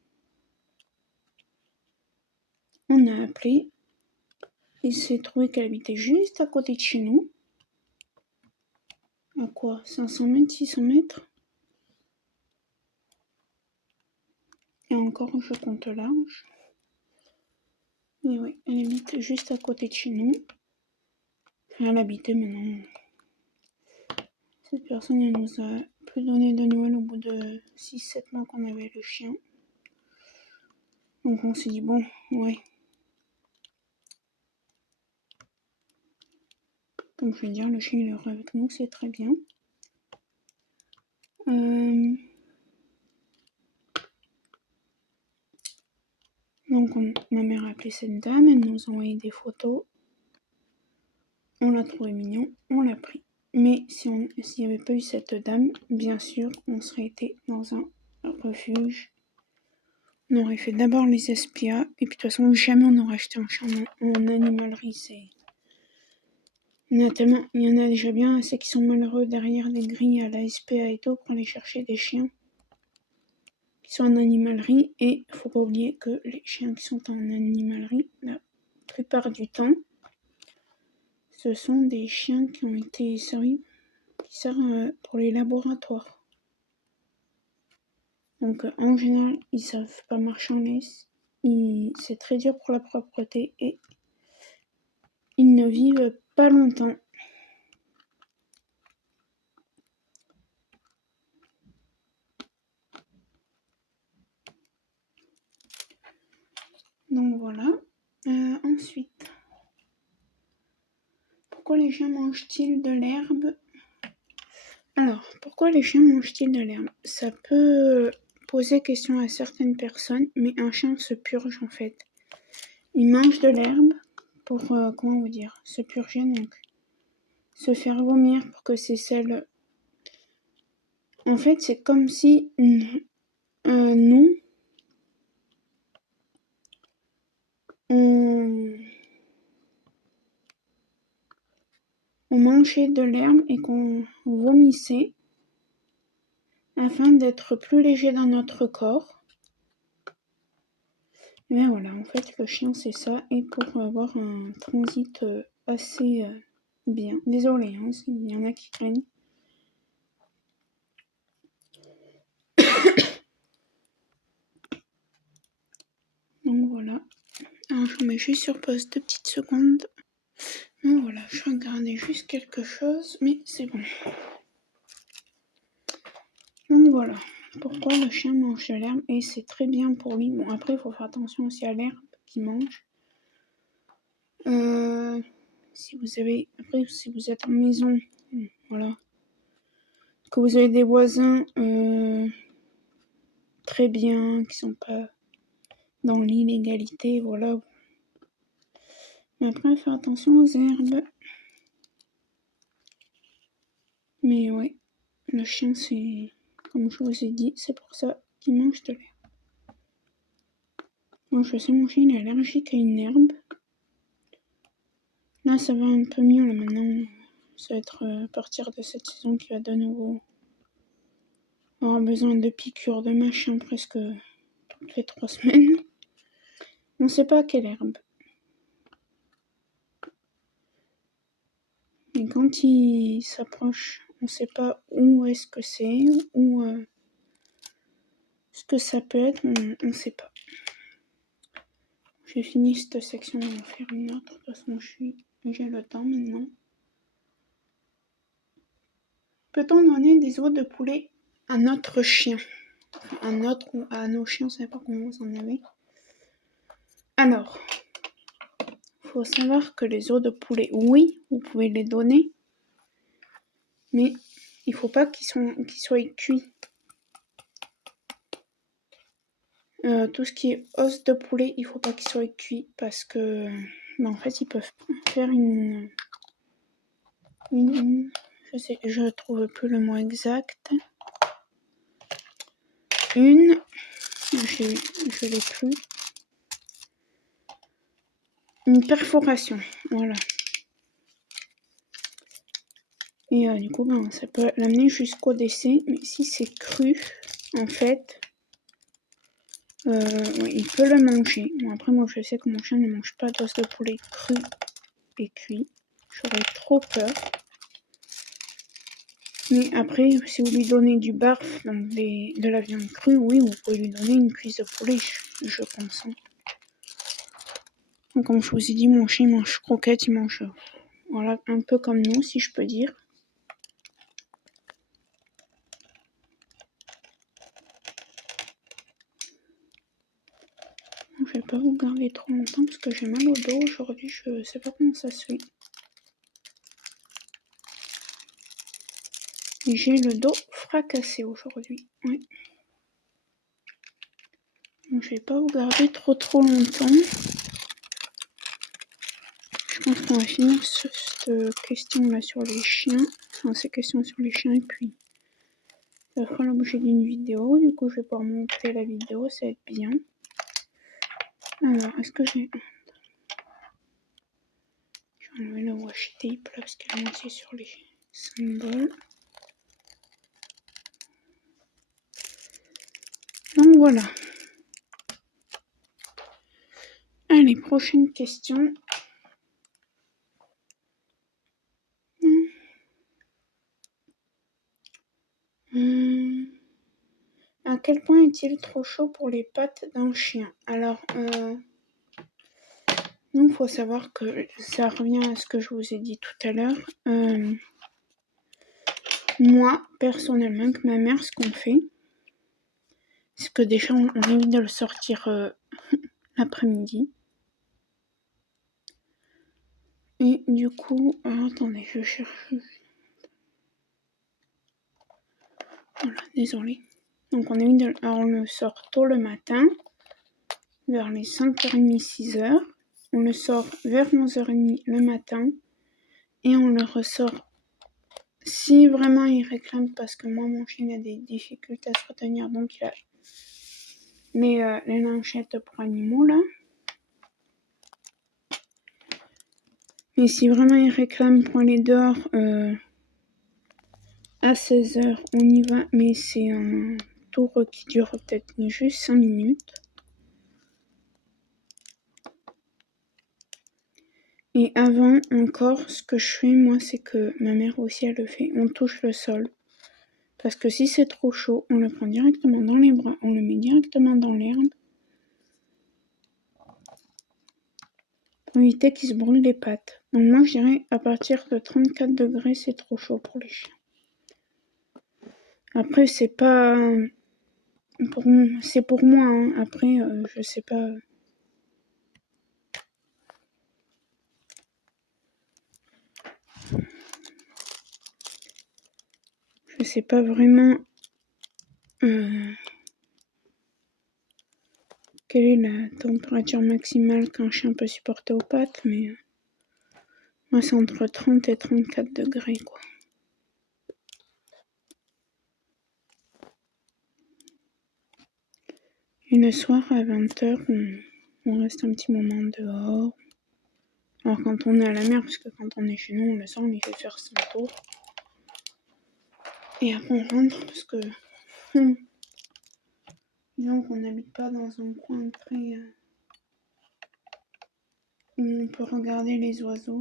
On a appelé. Il s'est trouvé qu'elle habitait juste à côté de chez nous. À quoi? 500 mètres, 600 mètres? Et encore, je compte large. Mais oui, elle habite juste à côté de chez nous. Enfin, elle habitait maintenant. Cette personne, elle nous a plus donné de nouvelles au bout de 6-7 mois qu'on avait le chien. Donc on s'est dit, bon, ouais. Comme je vais dire, le chien il est heureux avec nous, c'est très bien. Donc ma mère a appelé cette dame, elle nous a envoyé des photos. On l'a trouvé mignon, on l'a pris. Mais s'il n'y avait pas eu cette dame, bien sûr, on serait été dans un refuge. On aurait fait d'abord les SPA, et puis de toute façon, jamais on n'aurait acheté un chien en animalerie. Il y en a déjà bien assez qui sont malheureux derrière des grilles à la SPA et tout pour aller chercher des chiens qui sont en animalerie. Et faut pas oublier que les chiens qui sont en animalerie, la plupart du temps, ce sont des chiens qui ont été servis, qui servent pour les laboratoires. Donc en général, ils savent pas marcher en laisse. C'est très dur pour la propreté et ils ne vivent pas longtemps. Donc voilà. Ensuite, pourquoi les chiens mangent-ils de l'herbe? Alors, pourquoi les chiens mangent-ils de l'herbe? Ça peut poser question à certaines personnes, mais un chien se purge en fait. Il mange de l'herbe pour, comment vous dire, se purger, donc se faire vomir pour que ces selles... En fait, c'est comme si nous, on mangeait de l'herbe et qu'on vomissait afin d'être plus léger dans notre corps. Et bien voilà, en fait, le chien, c'est ça. Et pour avoir un transit assez bien. Désolée, hein, s'il y en a qui craignent. Donc voilà. Alors, je mets juste sur pause 2 petites secondes. Donc voilà, je regardais juste quelque chose, mais c'est bon. Donc voilà, pourquoi le chien mange de l'herbe et c'est très bien pour lui. Bon, après, il faut faire attention aussi à l'herbe qu'il mange. Si vous êtes en maison, voilà, que vous avez des voisins très bien, qui sont pas dans l'illégalité, voilà. Mais après, faire attention aux herbes. Mais ouais, le chien, c'est, comme je vous ai dit, c'est pour ça qu'il mange de l'herbe. Moi, je sais, mon chien, il est allergique à une herbe. Là, ça va un peu mieux, là, maintenant. Ça va être à partir de cette saison qu'il va de nouveau avoir besoin de piqûres de machin presque toutes les 3 semaines. On sait pas quelle herbe. Et quand il s'approche, on sait pas où est-ce que c'est, ou ce que ça peut être, on sait pas. J'ai fini cette section, on va faire une autre. De toute façon, j'ai le temps maintenant. Peut-on donner des os de poulet à notre chien? À nos chiens, on ne sait pas comment vous en avez. Alors, il faut savoir que les os de poulet, oui, vous pouvez les donner, mais il ne faut pas qu'ils soient cuits. Tout ce qui est os de poulet, il ne faut pas qu'ils soient cuits parce que, en fait, ils peuvent faire je trouve plus le mot exact. Je l'ai plus. Une perforation, voilà. Et du coup, ça peut l'amener jusqu'au décès. Mais si c'est cru, en fait, il peut le manger. Bon, après, moi, je sais que mon chien ne mange pas d'os de poulet cru et cuit. J'aurais trop peur. Mais après, si vous lui donnez du barf, donc de la viande crue, oui, vous pouvez lui donner une cuisse de poulet, je pense. Hein. Donc, comme je vous ai dit, mon chien mange croquettes, il mange voilà, un peu comme nous, si je peux dire. Je vais pas vous garder trop longtemps parce que j'ai mal au dos aujourd'hui, je sais pas comment ça se fait. J'ai le dos fracassé aujourd'hui, oui. Donc, je vais pas vous garder trop longtemps. Je pense qu'on va finir cette question là sur les chiens. Enfin, ces questions sur les chiens et puis ça fera l'objet d'une vidéo. Du coup, je vais pouvoir monter la vidéo, ça va être bien. Alors, est-ce que j'ai enlevé le washi tape là parce qu'elle est moitié sur les symboles. Donc voilà. Allez, prochaine question. À quel point est-il trop chaud pour les pattes d'un chien? Alors, nous, il faut savoir que ça revient à ce que je vous ai dit tout à l'heure. Moi, personnellement, avec ma mère, ce qu'on fait, c'est que déjà, on évite de le sortir l'après-midi. Et du coup, attendez, je cherche. Voilà, désolé. Donc, on évite on le sort tôt le matin, vers les 5h30, 6h. on le sort vers 11h30 le matin et on le ressort si vraiment il réclame, parce que moi mon chien a des difficultés à se retenir, donc il a les lingettes pour animaux là. Mais si vraiment il réclame pour aller dehors à 16h, on y va, mais c'est un tour qui dure peut-être juste 5 minutes. Et avant encore, ce que je fais moi, c'est que ma mère aussi elle le fait, on touche le sol. Parce que si c'est trop chaud, on le prend directement dans les bras, on le met directement dans l'herbe. Pour éviter qu'il se brûle les pattes. Donc moi je dirais à partir de 34 degrés, c'est trop chaud pour les chiens. Après c'est pas... c'est pour moi, hein. Après je sais pas... Je sais pas vraiment quelle est la température maximale qu'un chien peut supporter aux pattes, mais moi c'est entre 30 et 34 degrés quoi. Et le soir à 20h, on reste un petit moment dehors. Alors quand on est à la mer, parce que quand on est chez nous, on le sent, on lui fait faire son tour. Et après on rentre parce que disons qu'on n'habite pas dans un coin très où on peut regarder les oiseaux.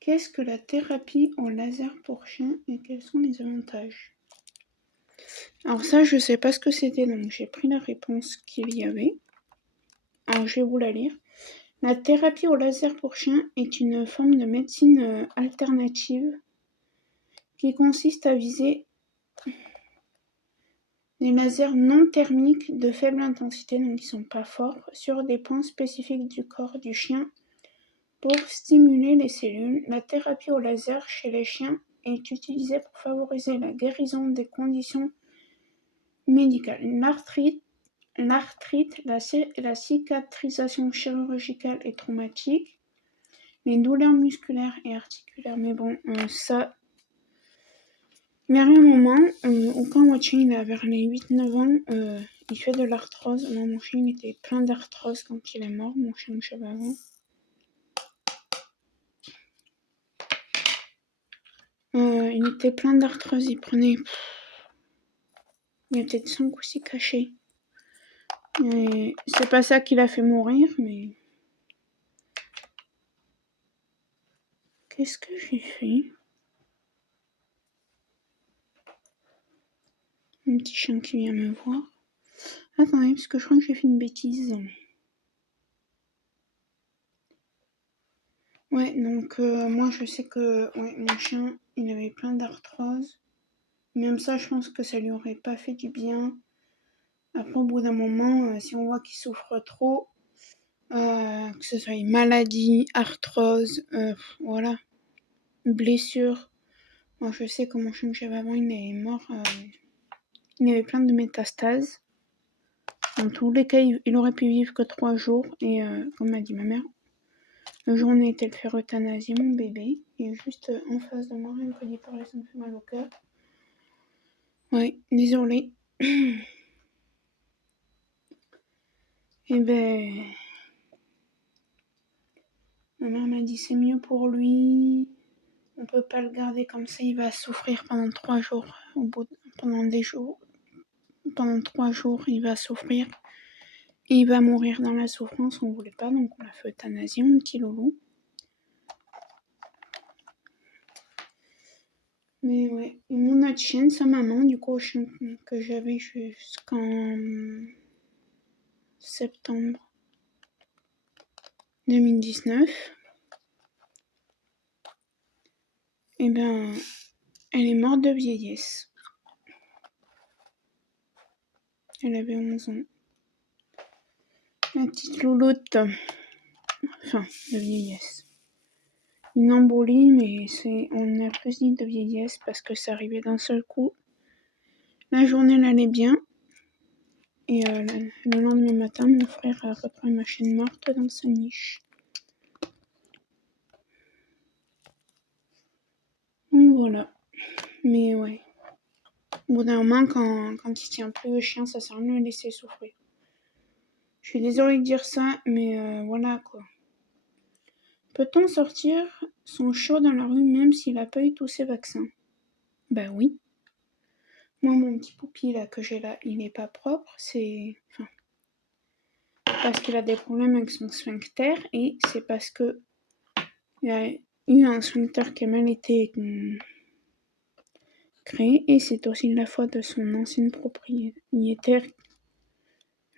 Qu'est-ce que la thérapie au laser pour chien et quels sont les avantages? Alors ça, je sais pas ce que c'était, donc j'ai pris la réponse qu'il y avait. Alors je vais vous la lire. La thérapie au laser pour chien est une forme de médecine alternative qui consiste à viser des lasers non thermiques de faible intensité, donc qui sont pas forts, sur des points spécifiques du corps du chien pour stimuler les cellules. La thérapie au laser chez les chiens est utilisée pour favoriser la guérison des conditions médicales. L'arthrite, la cicatrisation chirurgicale et traumatique, les douleurs musculaires et articulaires. Mais bon, ça... Il y a un moment où quand mon chien il a vers les 8-9 ans, il fait de l'arthrose. Moi, mon chien il était plein d'arthrose quand il est mort, mon chien de cheval. Il était plein d'arthrose, il prenait... Il y a peut-être 5 ou 6 cachets. Et c'est pas ça qui l'a fait mourir, mais... Qu'est-ce que j'ai fait? Un petit chien qui vient me voir. Attendez, parce que je crois que j'ai fait une bêtise. Ouais, donc moi je sais que mon chien, il avait plein d'arthrose. Même ça, je pense que ça lui aurait pas fait du bien. Après, au bout d'un moment, si on voit qu'il souffre trop, que ce soit une maladie, arthrose, voilà, blessure. Moi, je sais que mon chien que j'avais avant, il est mort. Il avait plein de métastases. Dans tous les cas, il aurait pu vivre que 3 jours. Et comme m'a dit ma mère, le jour où on a été le faire euthanasier, mon bébé, il est juste en face de moi, rien que d'y parler, ça me fait mal au cœur. Ouais, désolée. Et ben, ma mère m'a dit c'est mieux pour lui. On peut pas le garder comme ça, il va souffrir pendant 3 jours. Pendant 3 jours, il va souffrir. Et il va mourir dans la souffrance, on voulait pas, donc on l'a fait euthanasier, mon petit loulou. Mais ouais, et mon autre chienne, sa maman, du coup, chien que j'avais jusqu'en septembre 2019, et ben, elle est morte de vieillesse. Elle avait 11 ans. La petite louloute, enfin, de vieillesse. Une embolie, mais on a plus dit de vieillesse parce que ça arrivait d'un seul coup. La journée, elle allait bien. Et le lendemain matin, mon frère a repris ma chaîne morte dans sa niche. Donc voilà. Mais ouais. Au bout d'un moment, quand il tient plus le chien, ça sert à rien de le laisser souffrir. Je suis désolée de dire ça, mais voilà quoi. Peut-on sortir son chiot dans la rue même s'il n'a pas eu tous ses vaccins? Ben oui. Moi, mon petit poupi là que j'ai là, il n'est pas propre, c'est... Enfin, parce qu'il a des problèmes avec son sphincter et c'est parce que il a eu un sphincter qui a mal été créé et c'est aussi la faute de son ancienne propriétaire,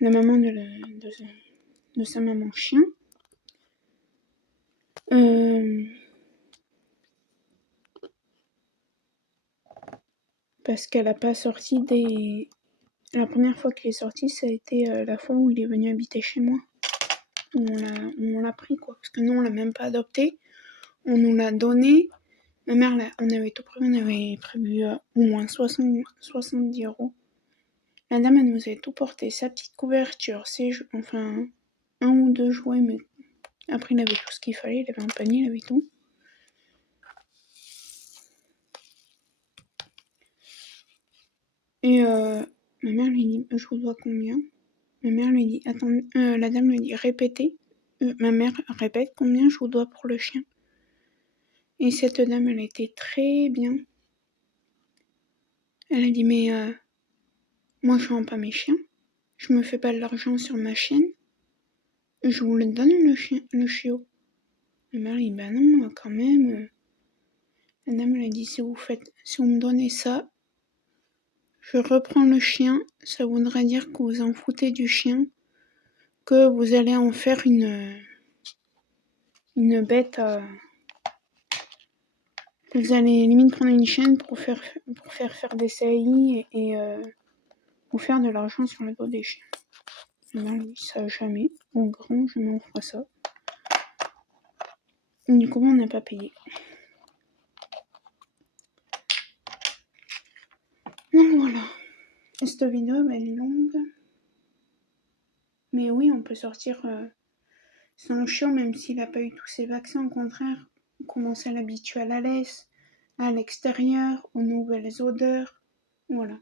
la maman de sa maman chien. Parce qu'elle n'a pas sorti des... La première fois qu'il est sorti, ça a été la fois où il est venu habiter chez moi. On l'a pris, quoi. Parce que nous, on l'a même pas adopté. On nous l'a donné. Ma mère, on avait tout prévu. On avait prévu au moins 70 €. La dame, elle nous avait tout porté. Sa petite couverture, enfin, un ou deux jouets, mais après, il avait tout ce qu'il fallait. Il avait un panier, il avait tout. Et ma mère lui dit, je vous dois combien? Ma mère lui dit, attends, la dame lui dit, répétez. Ma mère répète combien je vous dois pour le chien. Et cette dame, elle était très bien. Elle a dit, mais moi, je vends pas mes chiens. Je me fais pas de l'argent sur ma chaîne. Je vous le donne, le chiot. Ma mère dit, bah non, quand même. La dame, elle a dit, si vous me donnez ça, je reprends le chien. Ça voudrait dire que vous en foutez du chien, que vous allez en faire une bête vous allez limite prendre une chaîne pour faire des saillies et vous faire de l'argent sur le dos des chiens. Ma mère lui dit ça jamais. Au grand, jamais on fera ça. Et du coup, on n'a pas payé. Donc voilà. Cette vidéo, elle est longue. Mais oui, on peut sortir son chiot, même s'il n'a pas eu tous ses vaccins. Au contraire, on commence à l'habituer à la laisse, à l'extérieur, aux nouvelles odeurs. Voilà.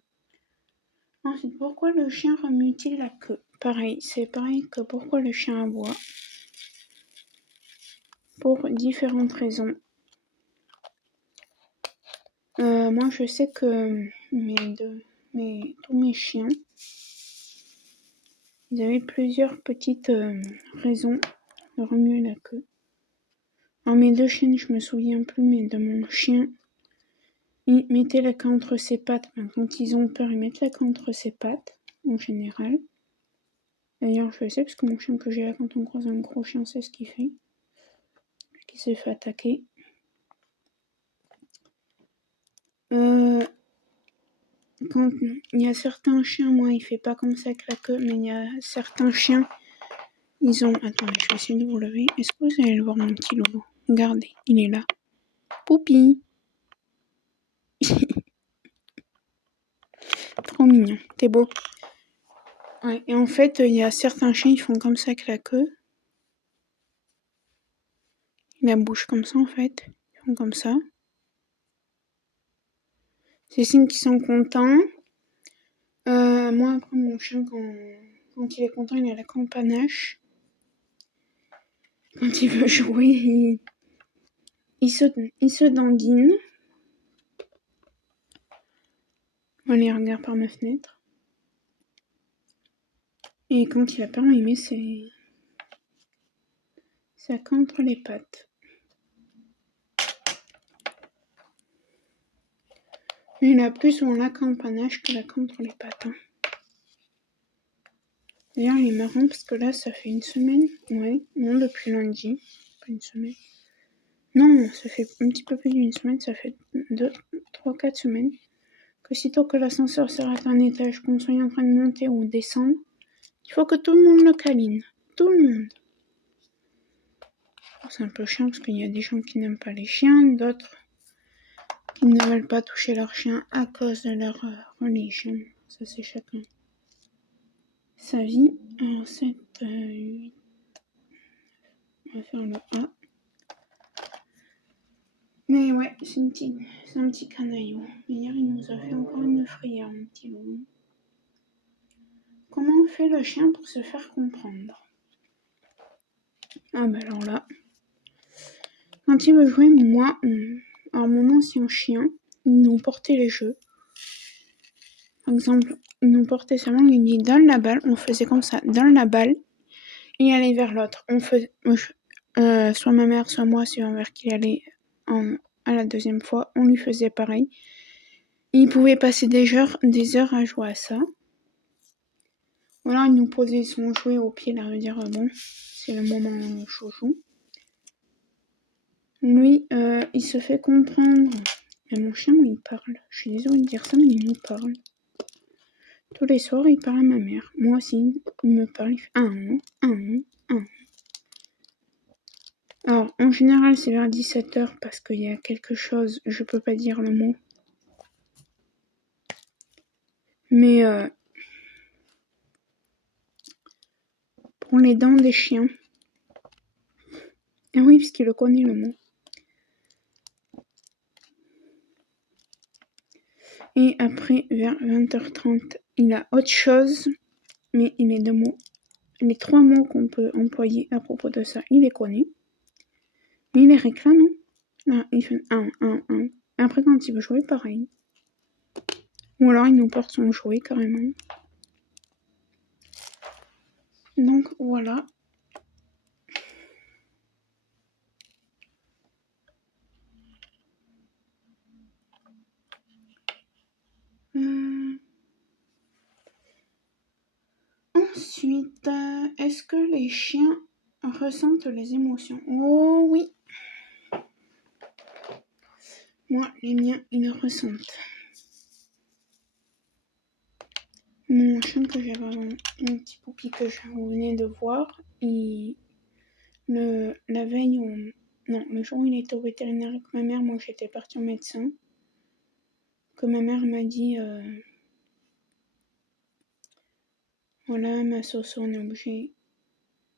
Ensuite, pourquoi le chien remue-t-il la queue? Pareil, c'est pareil que pourquoi le chien aboie. Pour différentes raisons. Moi, je sais que tous mes chiens, ils avaient plusieurs petites raisons de remuer la queue. Alors, mes deux chiennes, je me souviens plus, mais de mon chien, il mettait la queue entre ses pattes. Enfin, quand ils ont peur, ils mettent la queue entre ses pattes, en général. D'ailleurs, je le sais, parce que mon chien que j'ai là, quand on croise un gros chien, c'est ce qu'il fait. Qui s'est fait attaquer. Quand il y a certains chiens, moi, il fait pas comme ça avec la queue, mais il y a certains chiens, ils ont... Attendez, je vais essayer de vous lever. Est-ce que vous allez le voir, mon petit logo? Regardez, il est là. Poupi. Trop mignon. T'es beau. Ouais, et en fait, il y a certains chiens, ils font comme ça avec la queue. La bouche comme ça, en fait. Ils font comme ça. C'est signe qu'ils sont contents. Moi, après, mon chien, quand il est content, il a la campanache. Quand il veut jouer, il se dandine. Allez, regarde par ma fenêtre. Et quand il a peur, il met sa queue entre les pattes. Il a plus souvent la queue en panache que la queue entre les pattes. Hein. D'ailleurs, il est marrant parce que là, ça fait une semaine. Ouais, non, depuis lundi. Pas une semaine. Non, ça fait un petit peu plus d'une semaine. Ça fait 3-4 semaines. Que sitôt que l'ascenseur s'arrête à un étage, qu'on soit en train de monter ou descendre, il faut que tout le monde le câline. Tout le monde. C'est un peu chiant parce qu'il y a des gens qui n'aiment pas les chiens, d'autres qui ne veulent pas toucher leur chien à cause de leur religion. Ça, c'est chacun. sa vie. Alors 7, 8. On va faire le A. Mais ouais, c'est un petit canaillou. Hier, il nous a fait encore une frayeur, mon petit loup. Comment fait le chien pour se faire comprendre? Ah bah alors là, quand il veut jouer, moi, alors mon ancien chien, ils nous portait les jeux. Par exemple, ils nous portaient seulement, il dit donne la balle, on faisait comme ça, donne la balle, et il allait vers l'autre. On faisait, soit ma mère, soit moi, suivant vers qui il allait à la deuxième fois, on lui faisait pareil. Il pouvait passer des heures à jouer à ça. Ou alors il nous posait son jouet au pied, là, veut dire bon, c'est le moment chouchou. Lui, il se fait comprendre. Mais mon chien, il parle. Je suis désolée de dire ça, mais il nous parle. Tous les soirs, il parle à ma mère. Moi aussi, il me parle. Il fait un. Alors, en général, c'est vers 17h parce qu'il y a quelque chose, je peux pas dire le mot. Mais pour les dents des chiens. Ah oui, puisqu'il le connaît le mot. Et après, vers 20h30, il a autre chose, mais il est 2 mots. Les 3 mots qu'on peut employer à propos de ça, il les connaît. Mais il les réclame, hein. Là, il fait un. Après, quand il veut jouer, pareil. Ou alors, il nous porte son jouet, carrément. Donc, voilà. Ensuite, est-ce que les chiens ressentent les émotions? Oh oui. Moi, les miens, ils le ressentent. Mon chien que j'avais avant, mon petit poupi que vous venez de voir, la veille, le jour où il était au vétérinaire avec ma mère, moi j'étais partie au médecin, que ma mère m'a dit, voilà, ma sauce, on est obligé,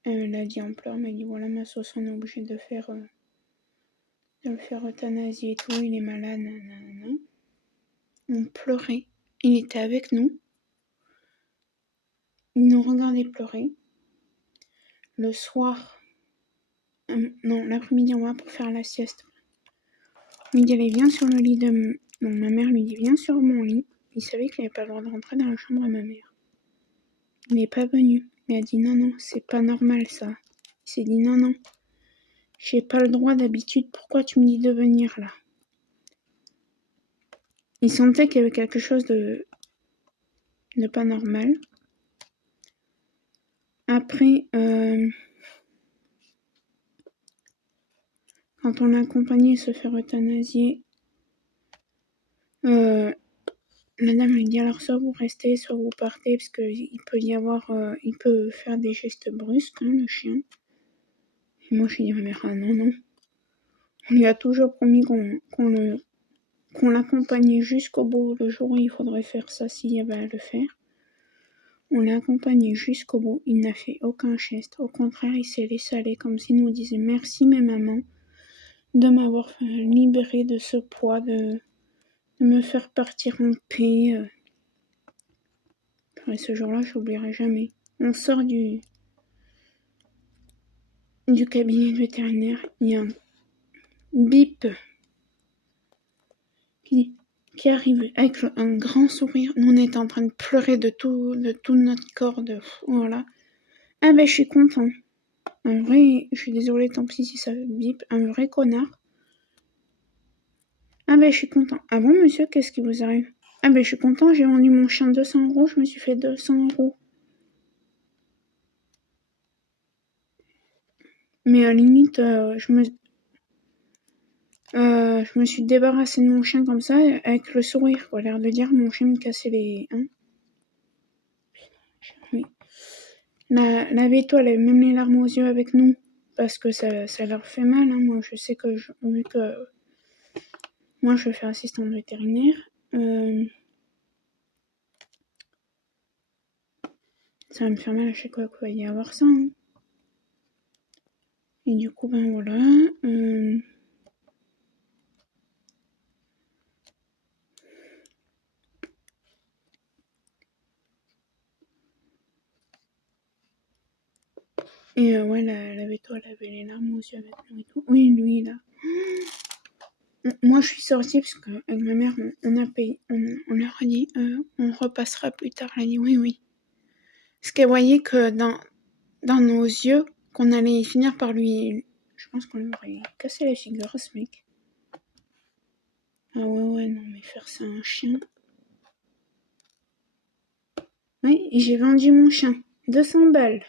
elle l'a dit en pleurs, elle m'a dit, voilà, ma sauce, on est obligé de le faire euthanasier et tout, il est malade, nanana. On pleurait, il était avec nous, il nous regardait pleurer. Le soir, non, l'après-midi, on va pour faire la sieste. Il dit, allez, viens sur le lit de... Non, ma mère lui dit, viens sur mon lit. Il savait qu'il n'avait pas le droit de rentrer dans la chambre à ma mère. Il n'est pas venu. Il a dit, non, c'est pas normal, ça. Il s'est dit, non, j'ai pas le droit d'habitude, pourquoi tu me dis de venir, là? Il sentait qu'il y avait quelque chose de pas normal. Après, quand on l'a accompagné se faire euthanasier, la dame lui dit, alors soit vous restez, soit vous partez, parce qu'il peut y avoir, il peut faire des gestes brusques, hein, le chien. Et moi, je lui dis à ma mère, ah non. On lui a toujours promis qu'on l'accompagnait jusqu'au bout, le jour où il faudrait faire ça, s'il y avait à le faire. On l'a accompagné jusqu'au bout, il n'a fait aucun geste. Au contraire, il s'est laissé aller comme s'il nous disait merci mes mamans de m'avoir libéré de ce poids, de me faire partir en paix. Et ce jour-là, je n'oublierai jamais. On sort du cabinet vétérinaire, il y a un bip qui arrive avec un grand sourire. Nous, on était en train de pleurer de tout notre corps. Voilà. Ah ben, je suis content. Un vrai, je suis désolée, tant pis si ça bip. Un vrai connard. Ah ben, je suis content. Ah bon, monsieur, qu'est-ce qui vous arrive? Ah ben, je suis content, j'ai vendu mon chien 200 €, je me suis fait 200 €. Mais à la limite, je me suis débarrassée de mon chien comme ça, avec le sourire, quoi. L'air de dire, mon chien me cassait les... Hein. Oui. La veto, elle avait même les larmes aux yeux avec nous, parce que ça leur fait mal. Hein. Moi, je sais que, vu que moi, je fais assistante vétérinaire, Ça va me faire mal à chaque fois qu'il va y avoir ça. Hein. Et du coup, ben voilà. Et ouais, la avait les larmes aux yeux avec nous et tout. Oui, lui, là. Moi, je suis sortie parce qu'avec ma mère, on a payé. On leur a dit, on repassera plus tard. Elle a dit oui, oui. Parce qu'elle voyait que dans nos yeux, qu'on allait finir par lui. Je pense qu'on lui aurait cassé la figure, ce mec. Ah ouais, non, mais faire ça à un chien. Oui, j'ai vendu mon chien. 200 balles.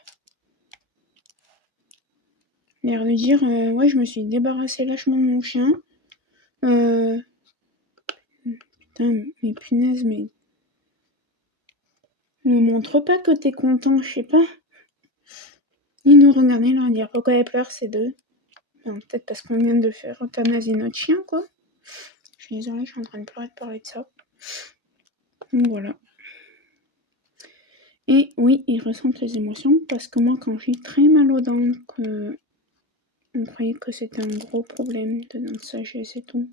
L'air de dire, ouais, je me suis débarrassée lâchement de mon chien. Putain, mais punaise, mais. Ne montre pas que t'es content, je sais pas. Ils nous regardaient, leur dire pourquoi elle pleure, ces deux. Ben, peut-être parce qu'on vient de faire euthanasier notre chien, quoi. Je suis désolée, je suis en train de pleurer de parler de ça. Donc voilà. Et oui, ils ressentent les émotions parce que moi, quand j'ai très mal aux dents, on croyait que c'était un gros problème de dents de sagesse et tout.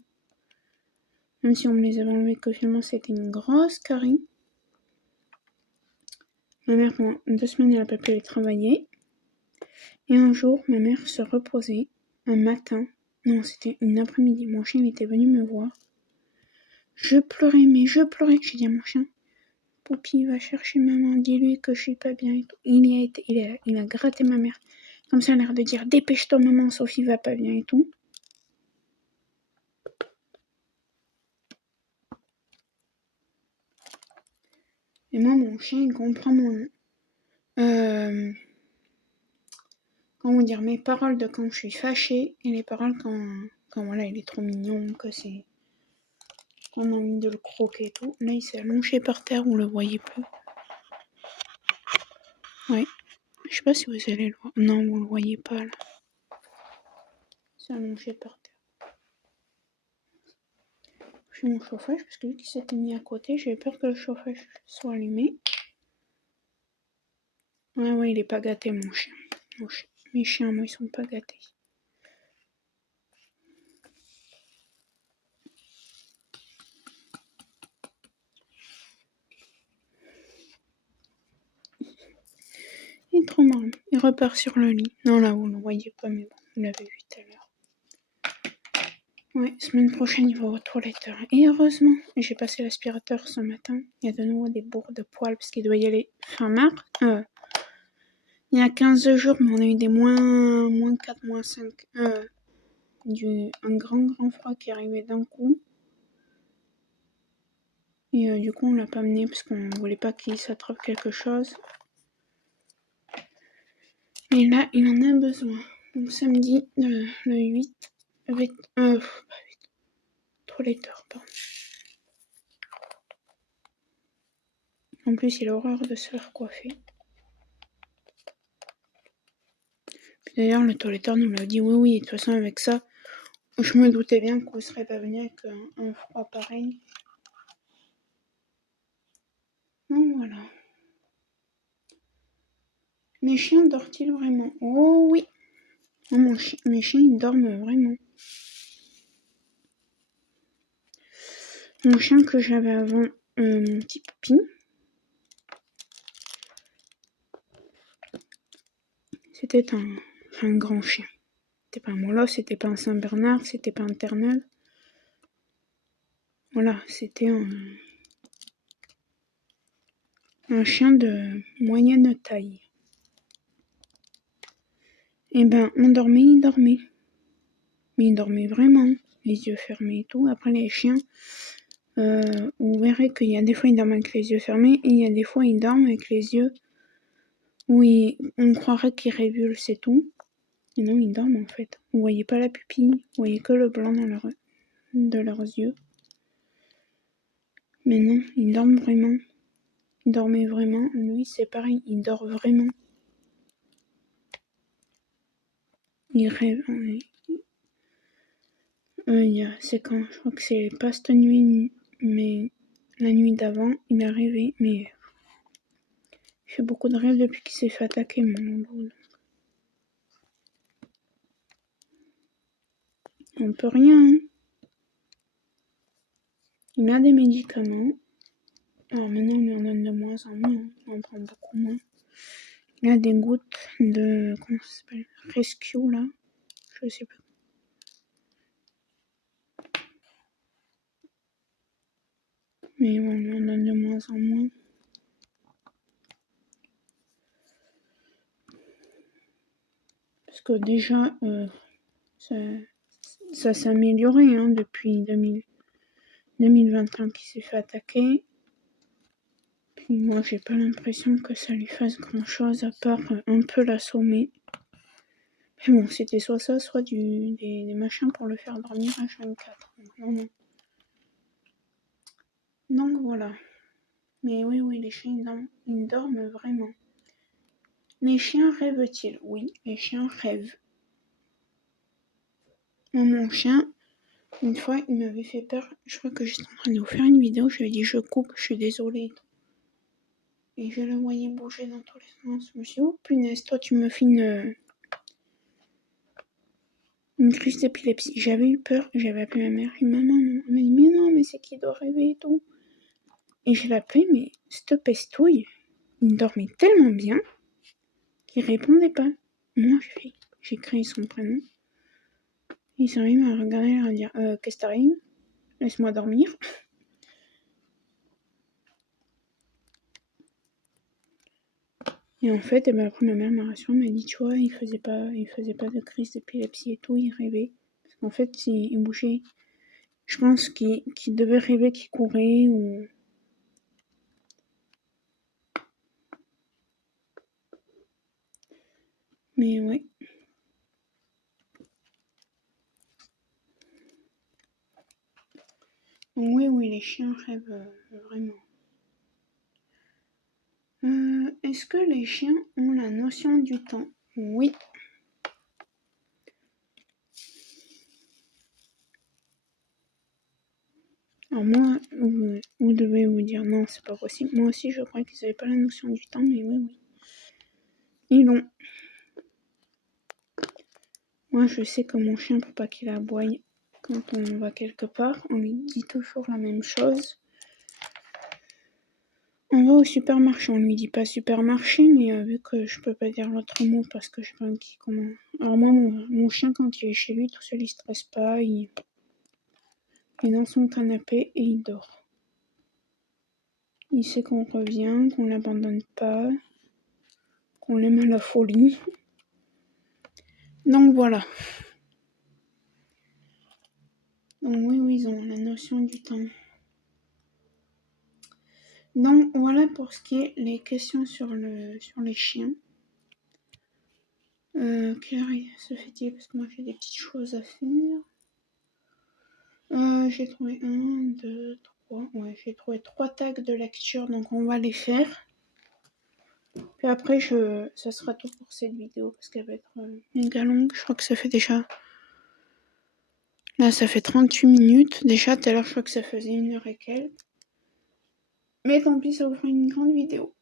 Même si on me les avait enlevés, que finalement c'était une grosse carie. Ma mère, pendant 2 semaines, elle n'a pas pu aller travailler. Et un jour, ma mère se reposait, un matin. Non, c'était une après-midi. Mon chien était venu me voir. Je pleurais. J'ai dit à mon chien, Poupi, va chercher maman, dis-lui que je suis pas bien et tout. Il a gratté ma mère. Comme ça, a l'air de dire, dépêche-toi maman, Sophie va pas bien et tout. Et moi, mon chien, il comprend comment dire, mes paroles de quand je suis fâchée et les paroles quand voilà, il est trop mignon, que c'est. On a envie de le croquer et tout. Là, il s'est allongé par terre, vous le voyez plus. Ouais. Je sais pas si vous allez le voir. Non, vous le voyez pas là. Il s'est allongé par terre. Je fais mon chauffage parce que vu qu'il s'était mis à côté, j'avais peur que le chauffage soit allumé. Ouais, il est pas gâté mon chien. Mes chiens, moi, ils sont pas gâtés. Il est trop marrant. Il repart sur le lit. Non, là, vous ne le voyez pas, mais bon, vous l'avez vu tout à l'heure. Ouais, semaine prochaine, il va aux toilettes. Et heureusement, j'ai passé l'aspirateur ce matin. Il y a de nouveau des bourres de poils parce qu'il doit y aller fin mars. Il y a 15 jours, mais on a eu des moins 4, moins 5. Un grand froid qui est arrivé d'un coup. Et du coup, on l'a pas amené parce qu'on voulait pas qu'il s'attrape quelque chose. Mais là, il en a besoin. Donc samedi, le 8, avec... pas 8. Toiletteur, pardon. En plus, il a horreur de se faire coiffer. Puis d'ailleurs, le toiletteur nous l'a dit, oui, de toute façon, avec ça, je me doutais bien qu'on serait pas venu avec un froid pareil. Donc voilà. Mes chiens dorment-ils vraiment? Oh oui. Mes chiens, ils dorment vraiment. Mon chien que j'avais avant, mon petit Poupi, c'était un grand chien. C'était pas un Molosse, c'était pas un Saint-Bernard, c'était pas un Terre-Neuve. Voilà, c'était un chien de moyenne taille. Et ben, il dormait. Mais il dormait vraiment, les yeux fermés et tout. Après, les chiens, vous verrez qu'il y a des fois, ils dorment avec les yeux fermés et il y a des fois, ils dorment avec les yeux où on croirait qu'ils révulsent et tout. Et non, ils dorment en fait. Vous voyez pas la pupille, vous voyez que le blanc de leurs yeux. Mais non, ils dorment vraiment. Il dormait vraiment. Lui, c'est pareil, il dort vraiment. Il rêve. C'est quand, je crois que c'est pas cette nuit, mais la nuit d'avant, il a rêvé, mais fait beaucoup de rêves depuis qu'il s'est fait attaquer, mon loulou. On peut rien. Hein. Il a des médicaments. Alors maintenant, on lui en donne de moins en moins. On en prend beaucoup moins. Il a des gouttes de... Comment ça s'appelle? Rescue, là. Je sais pas. Mais on lui en donne de moins en moins. Parce que déjà, ça s'est amélioré hein, depuis 2021 qu'il s'est fait attaquer. Puis moi, j'ai pas l'impression que ça lui fasse grand-chose à part un peu l'assommer. Mais bon, c'était soit ça, soit des machins pour le faire dormir H24. Non. Donc voilà. Mais oui, les chiens, ils dorment vraiment. Les chiens rêvent-ils? Oui, les chiens rêvent. Mon chien, une fois, il m'avait fait peur. Je crois que j'étais en train de vous faire une vidéo. Je lui ai dit, je coupe, je suis désolée. Et je le voyais bouger dans tous les sens. Je me suis dit, oh punaise, toi, tu me fais une crise d'épilepsie. J'avais eu peur. J'avais appelé ma mère. Et maman, elle m'a dit, mais non, mais c'est qu'il doit rêver et tout. Et je l'ai appelé, mais cette pestouille, il dormait tellement bien qu'il répondait pas. Moi, j'ai créé son prénom. Il s'est mis à regarder et à dire qu'est-ce qui t'arrive? Laisse-moi dormir. Et en fait, après ma mère m'a rassurée, elle m'a dit tu vois, il faisait pas de crise d'épilepsie et tout, il rêvait. Parce qu'en fait, il bougeait. Je pense qu'il devait rêver qu'il courait ou. Mais ouais. Oui, les chiens rêvent vraiment. Est-ce que les chiens ont la notion du temps? Oui. Alors moi, vous devez vous dire non, c'est pas possible. Moi aussi, je crois qu'ils n'avaient pas la notion du temps, mais oui. Ils l'ont. Moi, je sais que mon chien, pour pas qu'il aboie quand on va quelque part, on lui dit toujours la même chose. On va au supermarché, on lui dit pas supermarché, mais vu que je peux pas dire l'autre mot parce que je sais pas comment. Alors moi, mon chien, quand il est chez lui, tout seul, il stresse pas, il est dans son canapé et il dort. Il sait qu'on revient, qu'on l'abandonne pas, qu'on l'aime à la folie. Donc voilà. Donc oui, ils ont la notion du temps. Donc voilà pour ce qui est les questions sur les chiens. Quelle heure se fait-il? Parce que moi j'ai des petites choses à faire. J'ai trouvé 1, 2, 3. Ouais, j'ai trouvé 3 tags de lecture, donc on va les faire. Puis après, ça sera tout pour cette vidéo parce qu'elle va être méga longue. Je crois que ça fait déjà. Là, ça fait 38 minutes. Déjà, tout à l'heure, je crois que ça faisait 1 heure et quelques. Mais tant pis, ça vous fera une grande vidéo.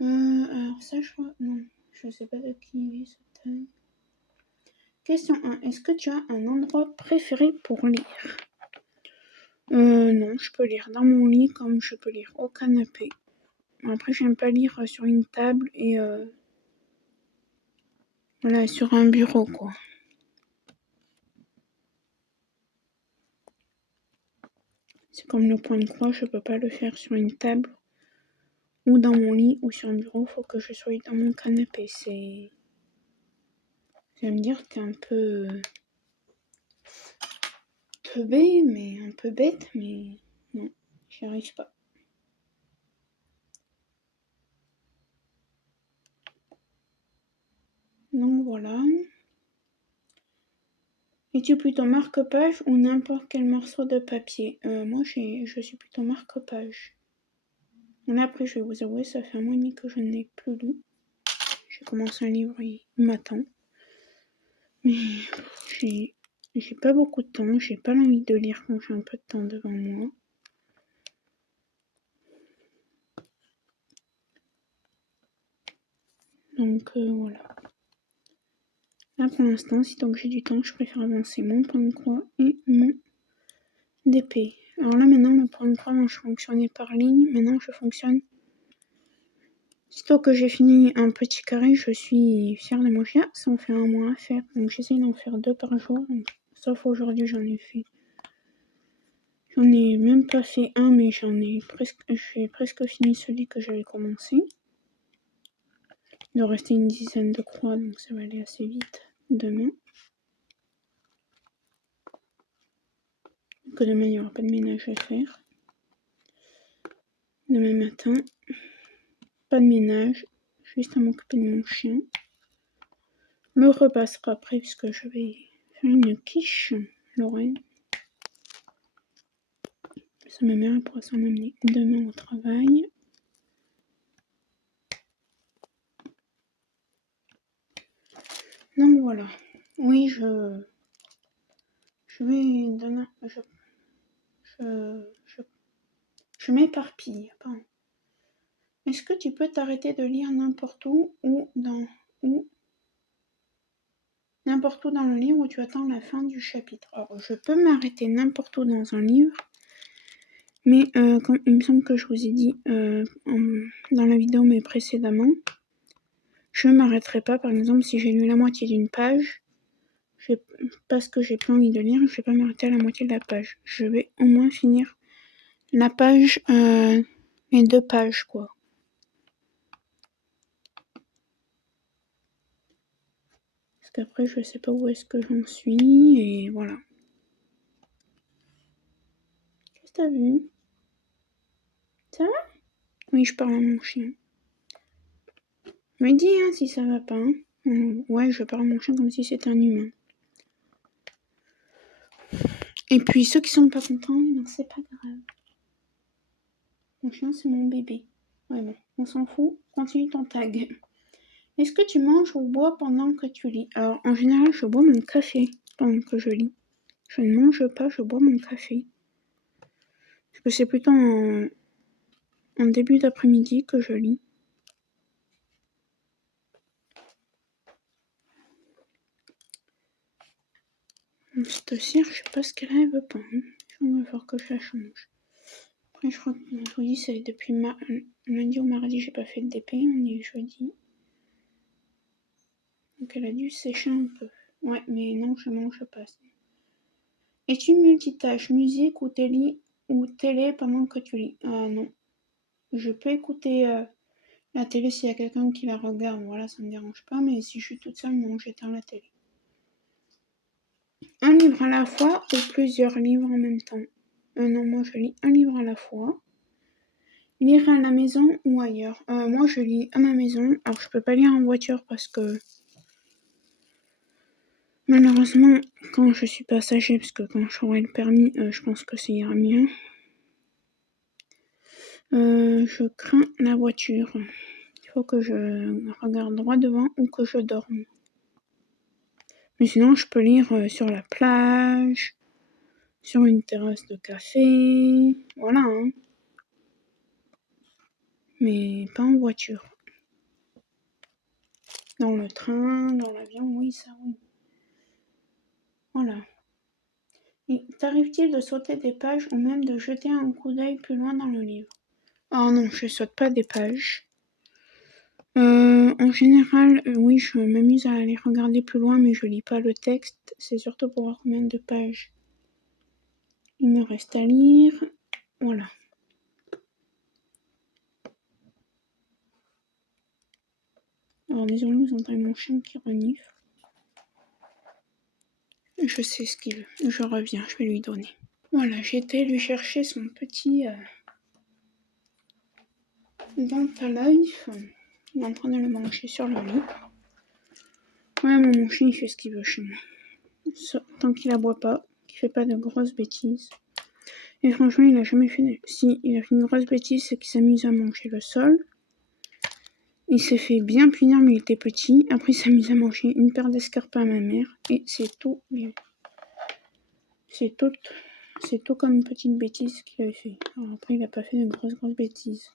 Alors ça, je crois. Non, je sais pas de qui est ce tag. Question 1. Est-ce que tu as un endroit préféré pour lire? Non, je peux lire dans mon lit comme je peux lire au canapé. Après, j'aime pas lire sur une table et voilà, sur un bureau, quoi. C'est comme le point de croix, je peux pas le faire sur une table ou dans mon lit ou sur un bureau, faut que je sois dans mon canapé. C'est. Je vais me dire que c'est un peu mais un peu bête, mais non, j'y arrive pas. Donc voilà. Es-tu plutôt marque-page ou n'importe quel morceau de papier? Moi, je suis plutôt marque-page. Là, après, je vais vous avouer, ça fait 1 mois et demi que je n'ai plus lu. J'ai commencé un livre, il m'attend. Mais j'ai pas beaucoup de temps, j'ai pas l'envie de lire quand j'ai un peu de temps devant moi. Donc voilà. Là pour l'instant, si tant que j'ai du temps, je préfère avancer mon point de croix et mon d'épée. Alors là maintenant, le point de croix, je fonctionnais par ligne. Maintenant, je fonctionne. Sitôt que j'ai fini un petit carré, je suis fière de mon chien. Ça en fait un mois à faire. Donc j'essaie d'en faire 2 par jour. Donc, sauf aujourd'hui, j'en ai même pas fait un, mais j'ai presque fini celui que j'avais commencé. Il doit rester une dizaine de croix, donc ça va aller assez vite demain. Que demain, il n'y aura pas de ménage à faire. Demain matin, pas de ménage, juste à m'occuper de mon chien. Le repas sera après, puisque je vais faire une quiche, Lorraine. Ça, ma mère pourra s'en amener demain au travail. Donc voilà. Oui, je vais donner... Je m'éparpille. Est-ce que tu peux t'arrêter de lire n'importe où n'importe où dans le livre où tu attends la fin du chapitre? Alors, je peux m'arrêter n'importe où dans un livre, mais comme il me semble que je vous ai dit dans la vidéo mais précédemment, je ne m'arrêterai pas. Par exemple, si j'ai lu la moitié d'une page, parce que j'ai plus envie de lire, je vais pas m'arrêter à la moitié de la page. Je vais au moins finir la page, les 2 pages, quoi. Parce qu'après, je sais pas où est-ce que j'en suis, et voilà. Qu'est-ce que t'as vu? Ça va? Oui, je parle à mon chien. Me dis hein, si ça va pas. Hein. Ouais, je parle à mon chien comme si c'était un humain. Et puis ceux qui sont pas contents, ben, c'est pas grave. Mon chien, c'est mon bébé. Ouais, bon, on s'en fout. Continue ton tag. Est-ce que tu manges ou bois pendant que tu lis? Alors, en général, je bois mon café pendant que je lis. Je ne mange pas, je bois mon café. Parce que c'est plutôt en début d'après-midi que je lis. Cette cire, je sais pas ce qu'elle veut pas. Hein. Il va falloir que je la change. Après, je crois que je vous dis, c'est depuis lundi ou mardi, j'ai pas fait de DP. On est jeudi. Donc elle a dû sécher un peu. Ouais, mais non, je mange pas. Es-tu multitâche, musique ou télé pendant que tu lis? Ah non. Je peux écouter la télé s'il y a quelqu'un qui la regarde, voilà, ça me dérange pas, mais si je suis toute seule, non, j'éteins la télé. Un livre à la fois ou plusieurs livres en même temps? Non, moi je lis un livre à la fois. Lire à la maison ou ailleurs? Moi je lis à ma maison. Alors je peux pas lire en voiture parce que malheureusement quand je suis passager, parce que quand j'aurai le permis, je pense que ça ira mieux. Je crains la voiture. Il faut que je regarde droit devant ou que je dorme. Mais sinon je peux lire sur la plage, sur une terrasse de café, voilà. Hein. Mais pas en voiture. Dans le train, dans l'avion, oui, ça oui. Voilà. Et t'arrive-t-il de sauter des pages ou même de jeter un coup d'œil plus loin dans le livre? Oh non, je saute pas des pages. En général, oui, je m'amuse à aller regarder plus loin, mais je lis pas le texte. C'est surtout pour voir combien de pages il me reste à lire. Voilà. Alors désolé, vous entendez mon chien qui renifle. Je sais ce qu'il veut. Je reviens, je vais lui donner. Voilà, j'ai été lui chercher son petit Dentalife. Il est en train de le manger sur le lit. Ouais, mon chien, il fait ce qu'il veut chez moi. Tant qu'il aboie pas, qu'il fait pas de grosses bêtises. Et franchement, il a jamais fait... Si, il a fait une grosse bêtise, c'est qu'il s'amuse à manger le sol. Il s'est fait bien punir, mais il était petit. Après, il s'amuse à manger une paire d'escarpins à ma mère. Et c'est tout. C'est tout comme une petite bêtise qu'il avait fait. Alors après, il a pas fait de grosses bêtises.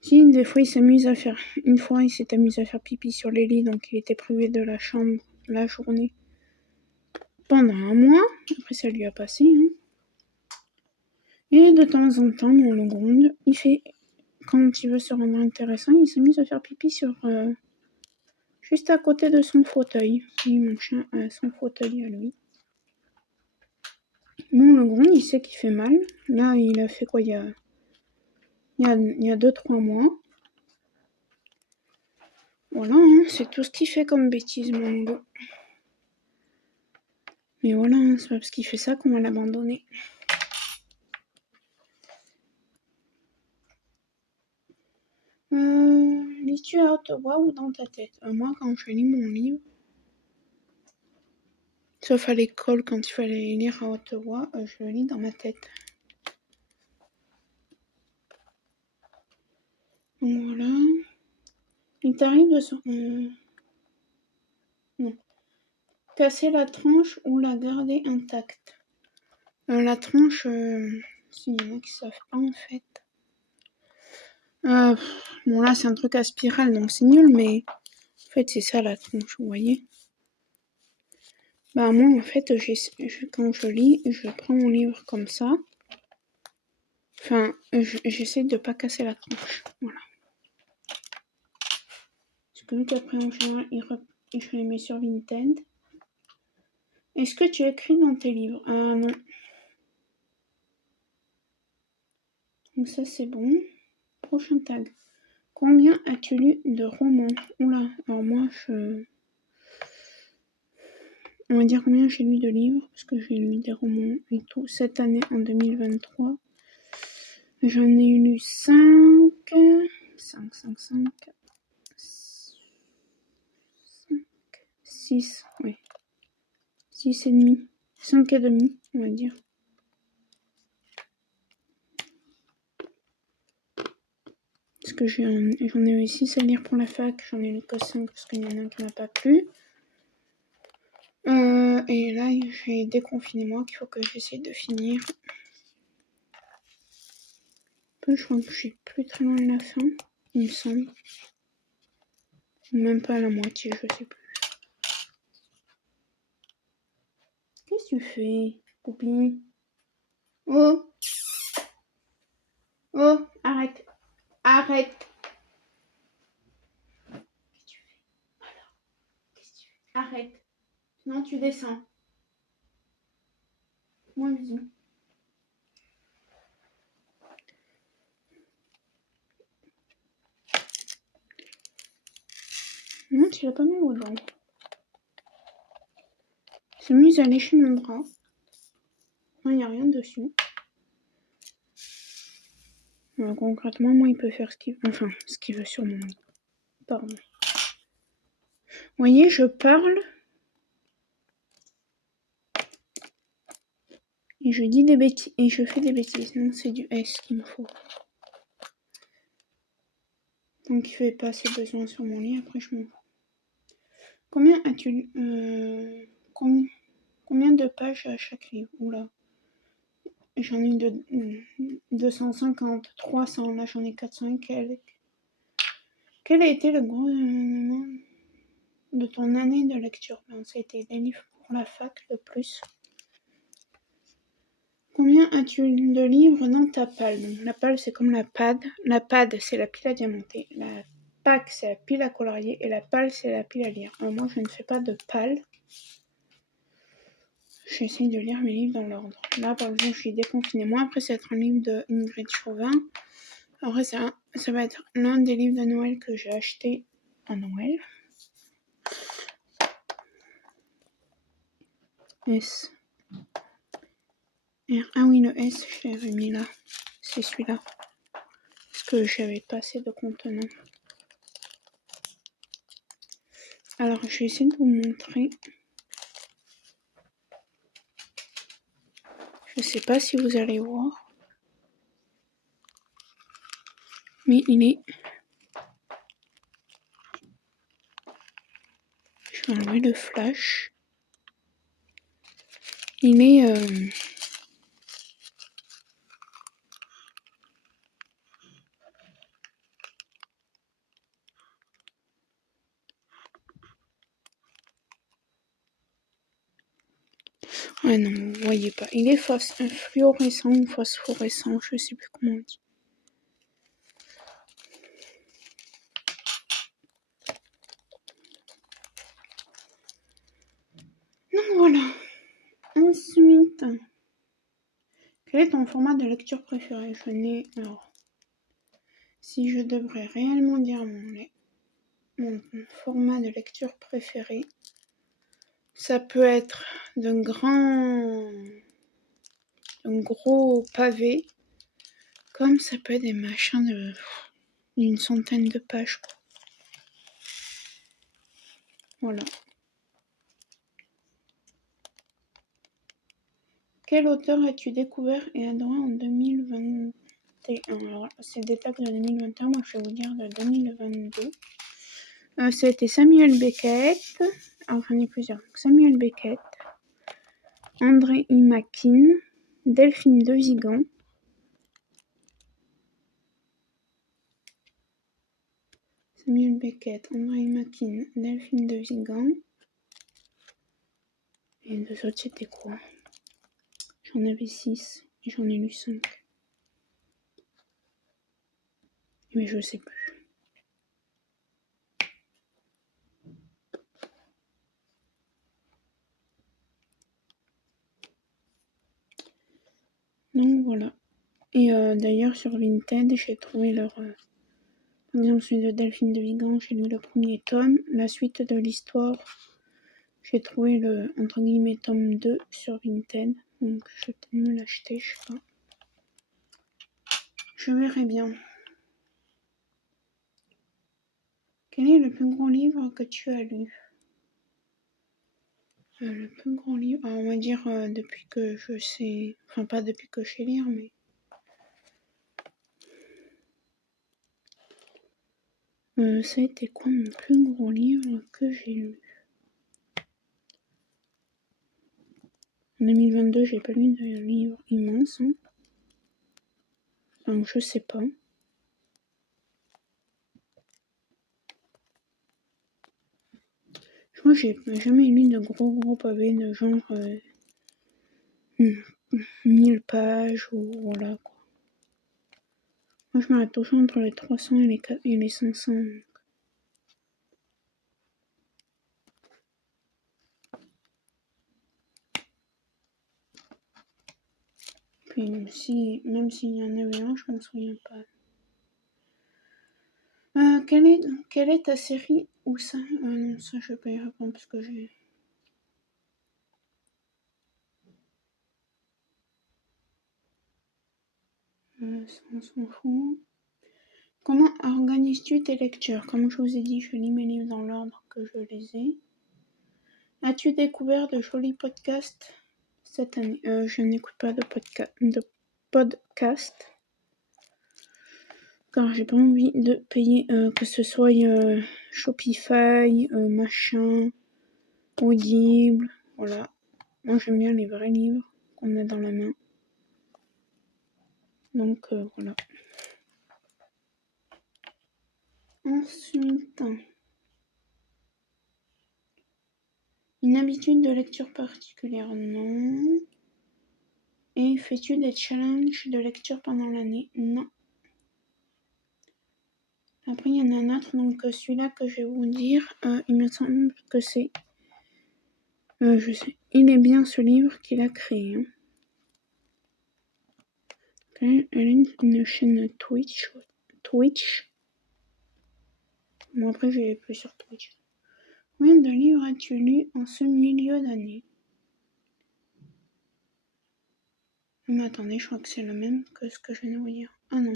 Si, des fois, il s'amuse à faire... Une fois, il s'est amusé à faire pipi sur les lits, donc il était privé de la chambre la journée. Pendant un mois. Après, ça lui a passé. Hein. Et de temps en temps, on le gronde. Il fait... Quand il veut se rendre intéressant, il s'amuse à faire pipi sur... juste à côté de son fauteuil. Oui, mon chien a son fauteuil à lui. Bon, le gronde, il sait qu'il fait mal. Là, il a fait quoi il y a 2-3 mois. Voilà, hein, c'est tout ce qu'il fait comme bêtise, mon loup. Mais voilà, hein, c'est pas parce qu'il fait ça qu'on va l'abandonner. Lis-tu à haute voix ou dans ta tête? Moi, quand je lis mon livre, sauf à l'école, quand il fallait lire à haute voix, je le lis dans ma tête. Donc voilà. Il t'arrive de se... non. Casser la tranche ou la garder intacte. La tranche, s'il y en a qui savent pas en fait. Bon là c'est un truc à spirale donc c'est nul, mais en fait c'est ça la tranche, vous voyez. Bah moi en fait quand je lis, je prends mon livre comme ça. Enfin, j'essaie de pas casser la tranche, voilà. Parce que vu qu'après en général je les mets sur Vinted. Est-ce que tu écris dans tes livres? Ah non. Donc ça c'est bon. Prochain tag. Combien as-tu lu de romans? Oula, alors moi on va dire combien j'ai lu de livres, parce que j'ai lu des romans et tout. Cette année, en 2023, j'en ai lu 5, 6, oui. 6 et demi. 5 et demi, on va dire. Parce que j'en ai eu 6 à lire pour la fac, j'en ai lu que 5 parce qu'il y en a un qui m'a pas plu. Et là, j'ai déconfiné moi qu'il faut que j'essaie de finir. Je crois que je suis plus très loin de la fin, il me semble. Même pas à la moitié, je sais plus. Qu'est-ce que tu fais, Poupie? Oh! Oh! Arrête! Arrête! Qu'est-ce que tu fais? Alors, qu'est-ce que tu fais? Arrête! Sinon tu descends. Moi, bisous. Non, tu l'as pas mis aux dents. Il s'est mis à lécher mon bras. Il n'y a rien dessus. Alors, concrètement, moi, il peut faire ce qu'il veut. Enfin, ce qu'il veut sur mon... Pardon. Vous voyez, je parle. Et je dis des bêtises. Et je fais des bêtises. Non, c'est du S qu'il me faut. Donc, il fait pas assez besoin sur mon lit. Après, je m'en fous. Combien as-tu... Combien de pages à chaque livre? Oula. J'en ai de 250, 300. Là, j'en ai 400 et quelques. Quel a été le gouvernement de ton année de lecture? Ben, ça a été des livres pour la fac le plus. Combien as-tu de livres dans ta palle? Donc, la palle, c'est comme la pad. La pad, c'est la pile à diamanter. La pack, c'est la pile à colorier. Et la palle, c'est la pile à lire. Alors, moi, je ne fais pas de palle. J'essaie de lire mes livres dans l'ordre. Là, par exemple, je suis déconfinée. Moi, après, ça va être un livre de Ingrid Chauvin. Après, ça va être l'un des livres de Noël que j'ai acheté à Noël. S. R. Ah oui, le S, je l'ai remis là. C'est celui-là. Parce que j'avais pas assez de contenant. Alors, je vais essayer de vous montrer. Je sais pas si vous allez voir. Mais il est... Je vais enlever le flash. Il est... Ah non, vous voyez pas. Il est fluorescent ou phosphorescent, je sais plus comment on dit. Donc voilà. Ensuite, quel est ton format de lecture préféré? Alors, si je devrais réellement dire mon format de lecture préféré, ça peut être d'un gros pavé, comme ça peut être des machins d'une centaine de pages, quoi. Voilà. Quel auteur as-tu découvert et adoré en 2021? Alors, c'est des dates de 2021, moi je vais vous dire de 2022. C'était Samuel Beckett. Alors, j'en ai plusieurs. Samuel Beckett, André I. Makin, Delphine de Vigan. Samuel Beckett, André I. Makin, Delphine de Vigan. Et les deux autres, c'était quoi? J'en avais 6 et j'en ai lu 5. Mais je sais plus. Donc voilà. Et d'ailleurs, sur Vinted, j'ai trouvé leur. Par exemple, celui de Delphine de Vigan, j'ai lu le premier tome. La suite de l'histoire, j'ai trouvé le, entre guillemets, tome 2 sur Vinted. Donc je vais peut-être me l'acheter, je sais pas. Je verrai bien. Quel est le plus gros livre que tu as lu? Le plus gros livre, on va dire depuis que je sais. Enfin, pas depuis que je sais lire, mais. Ça a été quoi mon plus gros livre que j'ai lu? En 2022, j'ai pas lu de livre immense. Hein. Donc je sais pas. Je crois que j'ai jamais lu de gros pavés de genre 1000 pages ou voilà quoi. Moi je m'arrête toujours entre les 300 et les 500. Puis même s'il y en avait un, je m'en souviens pas. Quelle est ta série ou ça? Non, ça je vais pas y répondre parce que j'ai. Ça on s'en fout. Comment organises-tu tes lectures? Comme je vous ai dit, je lis mes livres dans l'ordre que je les ai. As-tu découvert de jolis podcasts cette année? Je n'écoute pas de podcast. Car j'ai pas envie de payer que ce soit Shopify, machin, Audible, voilà. Moi j'aime bien les vrais livres qu'on a dans la main. Donc voilà. Ensuite, une habitude de lecture particulière, non. Et fais-tu des challenges de lecture pendant l'année? Non. Après, il y en a un autre, donc celui-là que je vais vous dire, il me semble que c'est. Je sais. Il est bien ce livre qu'il a créé. Hein. Elle a une chaîne Twitch. Bon, après, je vais plus sur Twitch. Combien de livres as-tu lu en ce milieu d'année? Mais attendez, je crois que c'est le même que ce que je viens de vous dire. Ah non.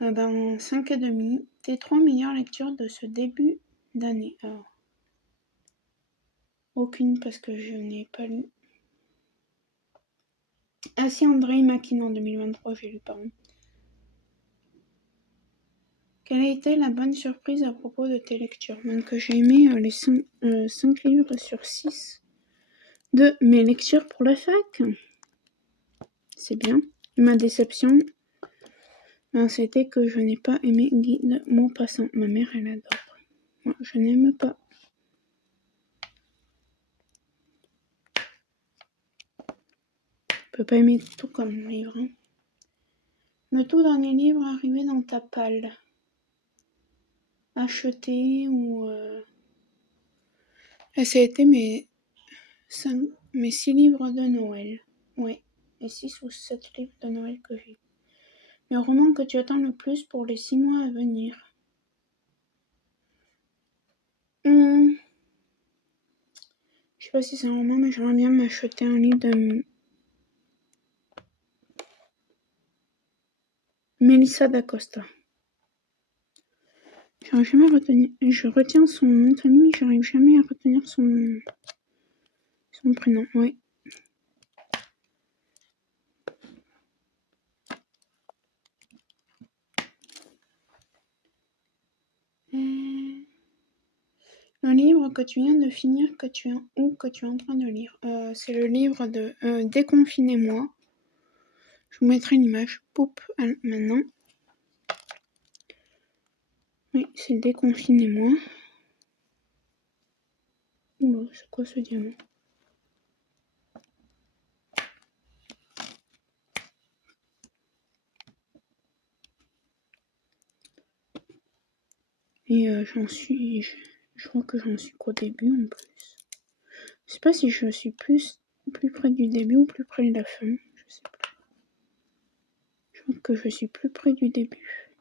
5,5. Tes 3 meilleures lectures de ce début d'année. Alors, aucune parce que je n'ai pas lu. Ah si, André Makin en 2023, j'ai lu par contre. Quelle a été la bonne surprise à propos de tes lectures? Donc j'ai aimé les 5 livres sur 6 de mes lectures pour la fac. C'est bien. Ma déception, c'était que je n'ai pas aimé Guy de Maupassant. Ma mère, elle adore. Moi, je n'aime pas. peux pas aimer tout comme livre. Hein. Le tout dernier livre arrivé dans ta palle. Acheté ou... Et ça a été mes 6 livres de Noël. Ouais, les 6 ou 7 livres de Noël que j'ai. Le roman que tu attends le plus pour les 6 mois à venir. Je sais pas si c'est un roman, mais j'aimerais bien m'acheter un livre de Melissa d'Acosta. J'arrive jamais à retenir. Je retiens son nom de famille, mais j'arrive jamais à retenir son prénom. Oui. Un livre que tu viens de finir, que tu es en train de lire. C'est le livre de Déconfinez-moi. Je vous mettrai une image. Poup, maintenant. Oui, c'est Déconfinez-moi. Oula, c'est quoi ce diamant? Et je crois que j'en suis qu'au début en plus. Je sais pas si je suis plus près du début ou plus près de la fin. Je sais plus. Je crois que je suis plus près du début.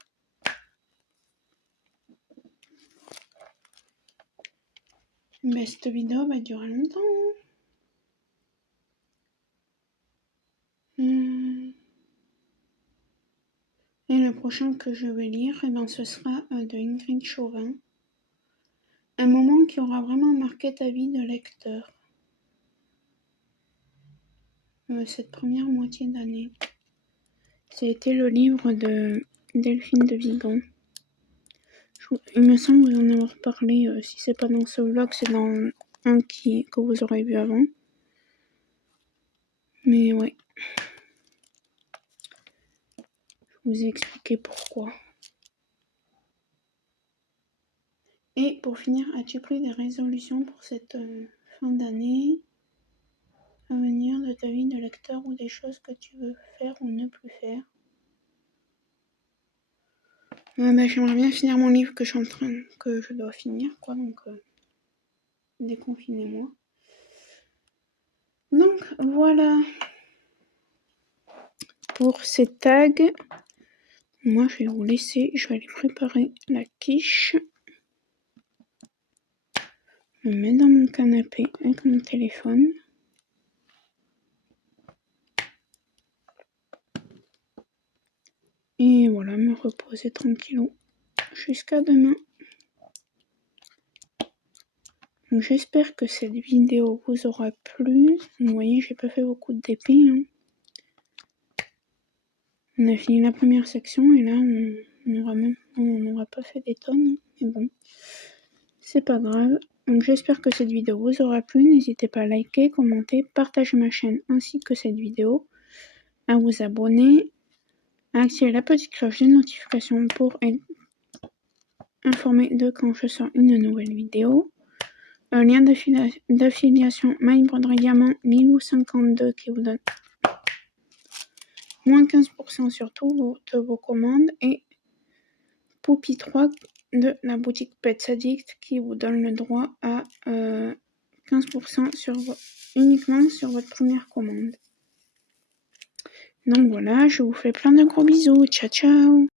Mais cette vidéo va durer longtemps. Et le prochain que je vais lire, ce sera de Ingrid Chauvin. Un moment qui aura vraiment marqué ta vie de lecteur. Cette première moitié d'année. C'était le livre de Delphine de Vigan. Il me semble vous en avoir parlé. Si c'est pas dans ce vlog, c'est dans un que vous aurez vu avant. Mais ouais. Je vous ai expliqué pourquoi. Et pour finir, as-tu pris des résolutions pour cette fin d'année à venir de ta vie de lecteur ou des choses que tu veux faire ou ne plus faire? J'aimerais bien finir mon livre que je dois finir, quoi, donc déconfinez-moi. Donc voilà pour ces tags. Moi je vais vous laisser, je vais aller préparer la quiche. Je me mets dans mon canapé avec mon téléphone. Et voilà, me reposer tranquillou jusqu'à demain. Donc j'espère que cette vidéo vous aura plu. Vous voyez, j'ai pas fait beaucoup de DP. Hein. On a fini la première section et là on n'aura pas fait des tonnes. Mais bon, c'est pas grave. Donc j'espère que cette vidéo vous aura plu. N'hésitez pas à liker, commenter, partager ma chaîne ainsi que cette vidéo, à vous abonner, à activer la petite cloche de notification pour être informé de quand je sors une nouvelle vidéo. Un lien d'affiliation MyBroderie Diamant Lilou52 qui vous donne moins 15% sur toutes vos commandes et Poupy 3 de la boutique Pets Addict qui vous donne le droit à 15% uniquement sur votre première commande. Donc voilà, je vous fais plein de gros bisous. Ciao ciao.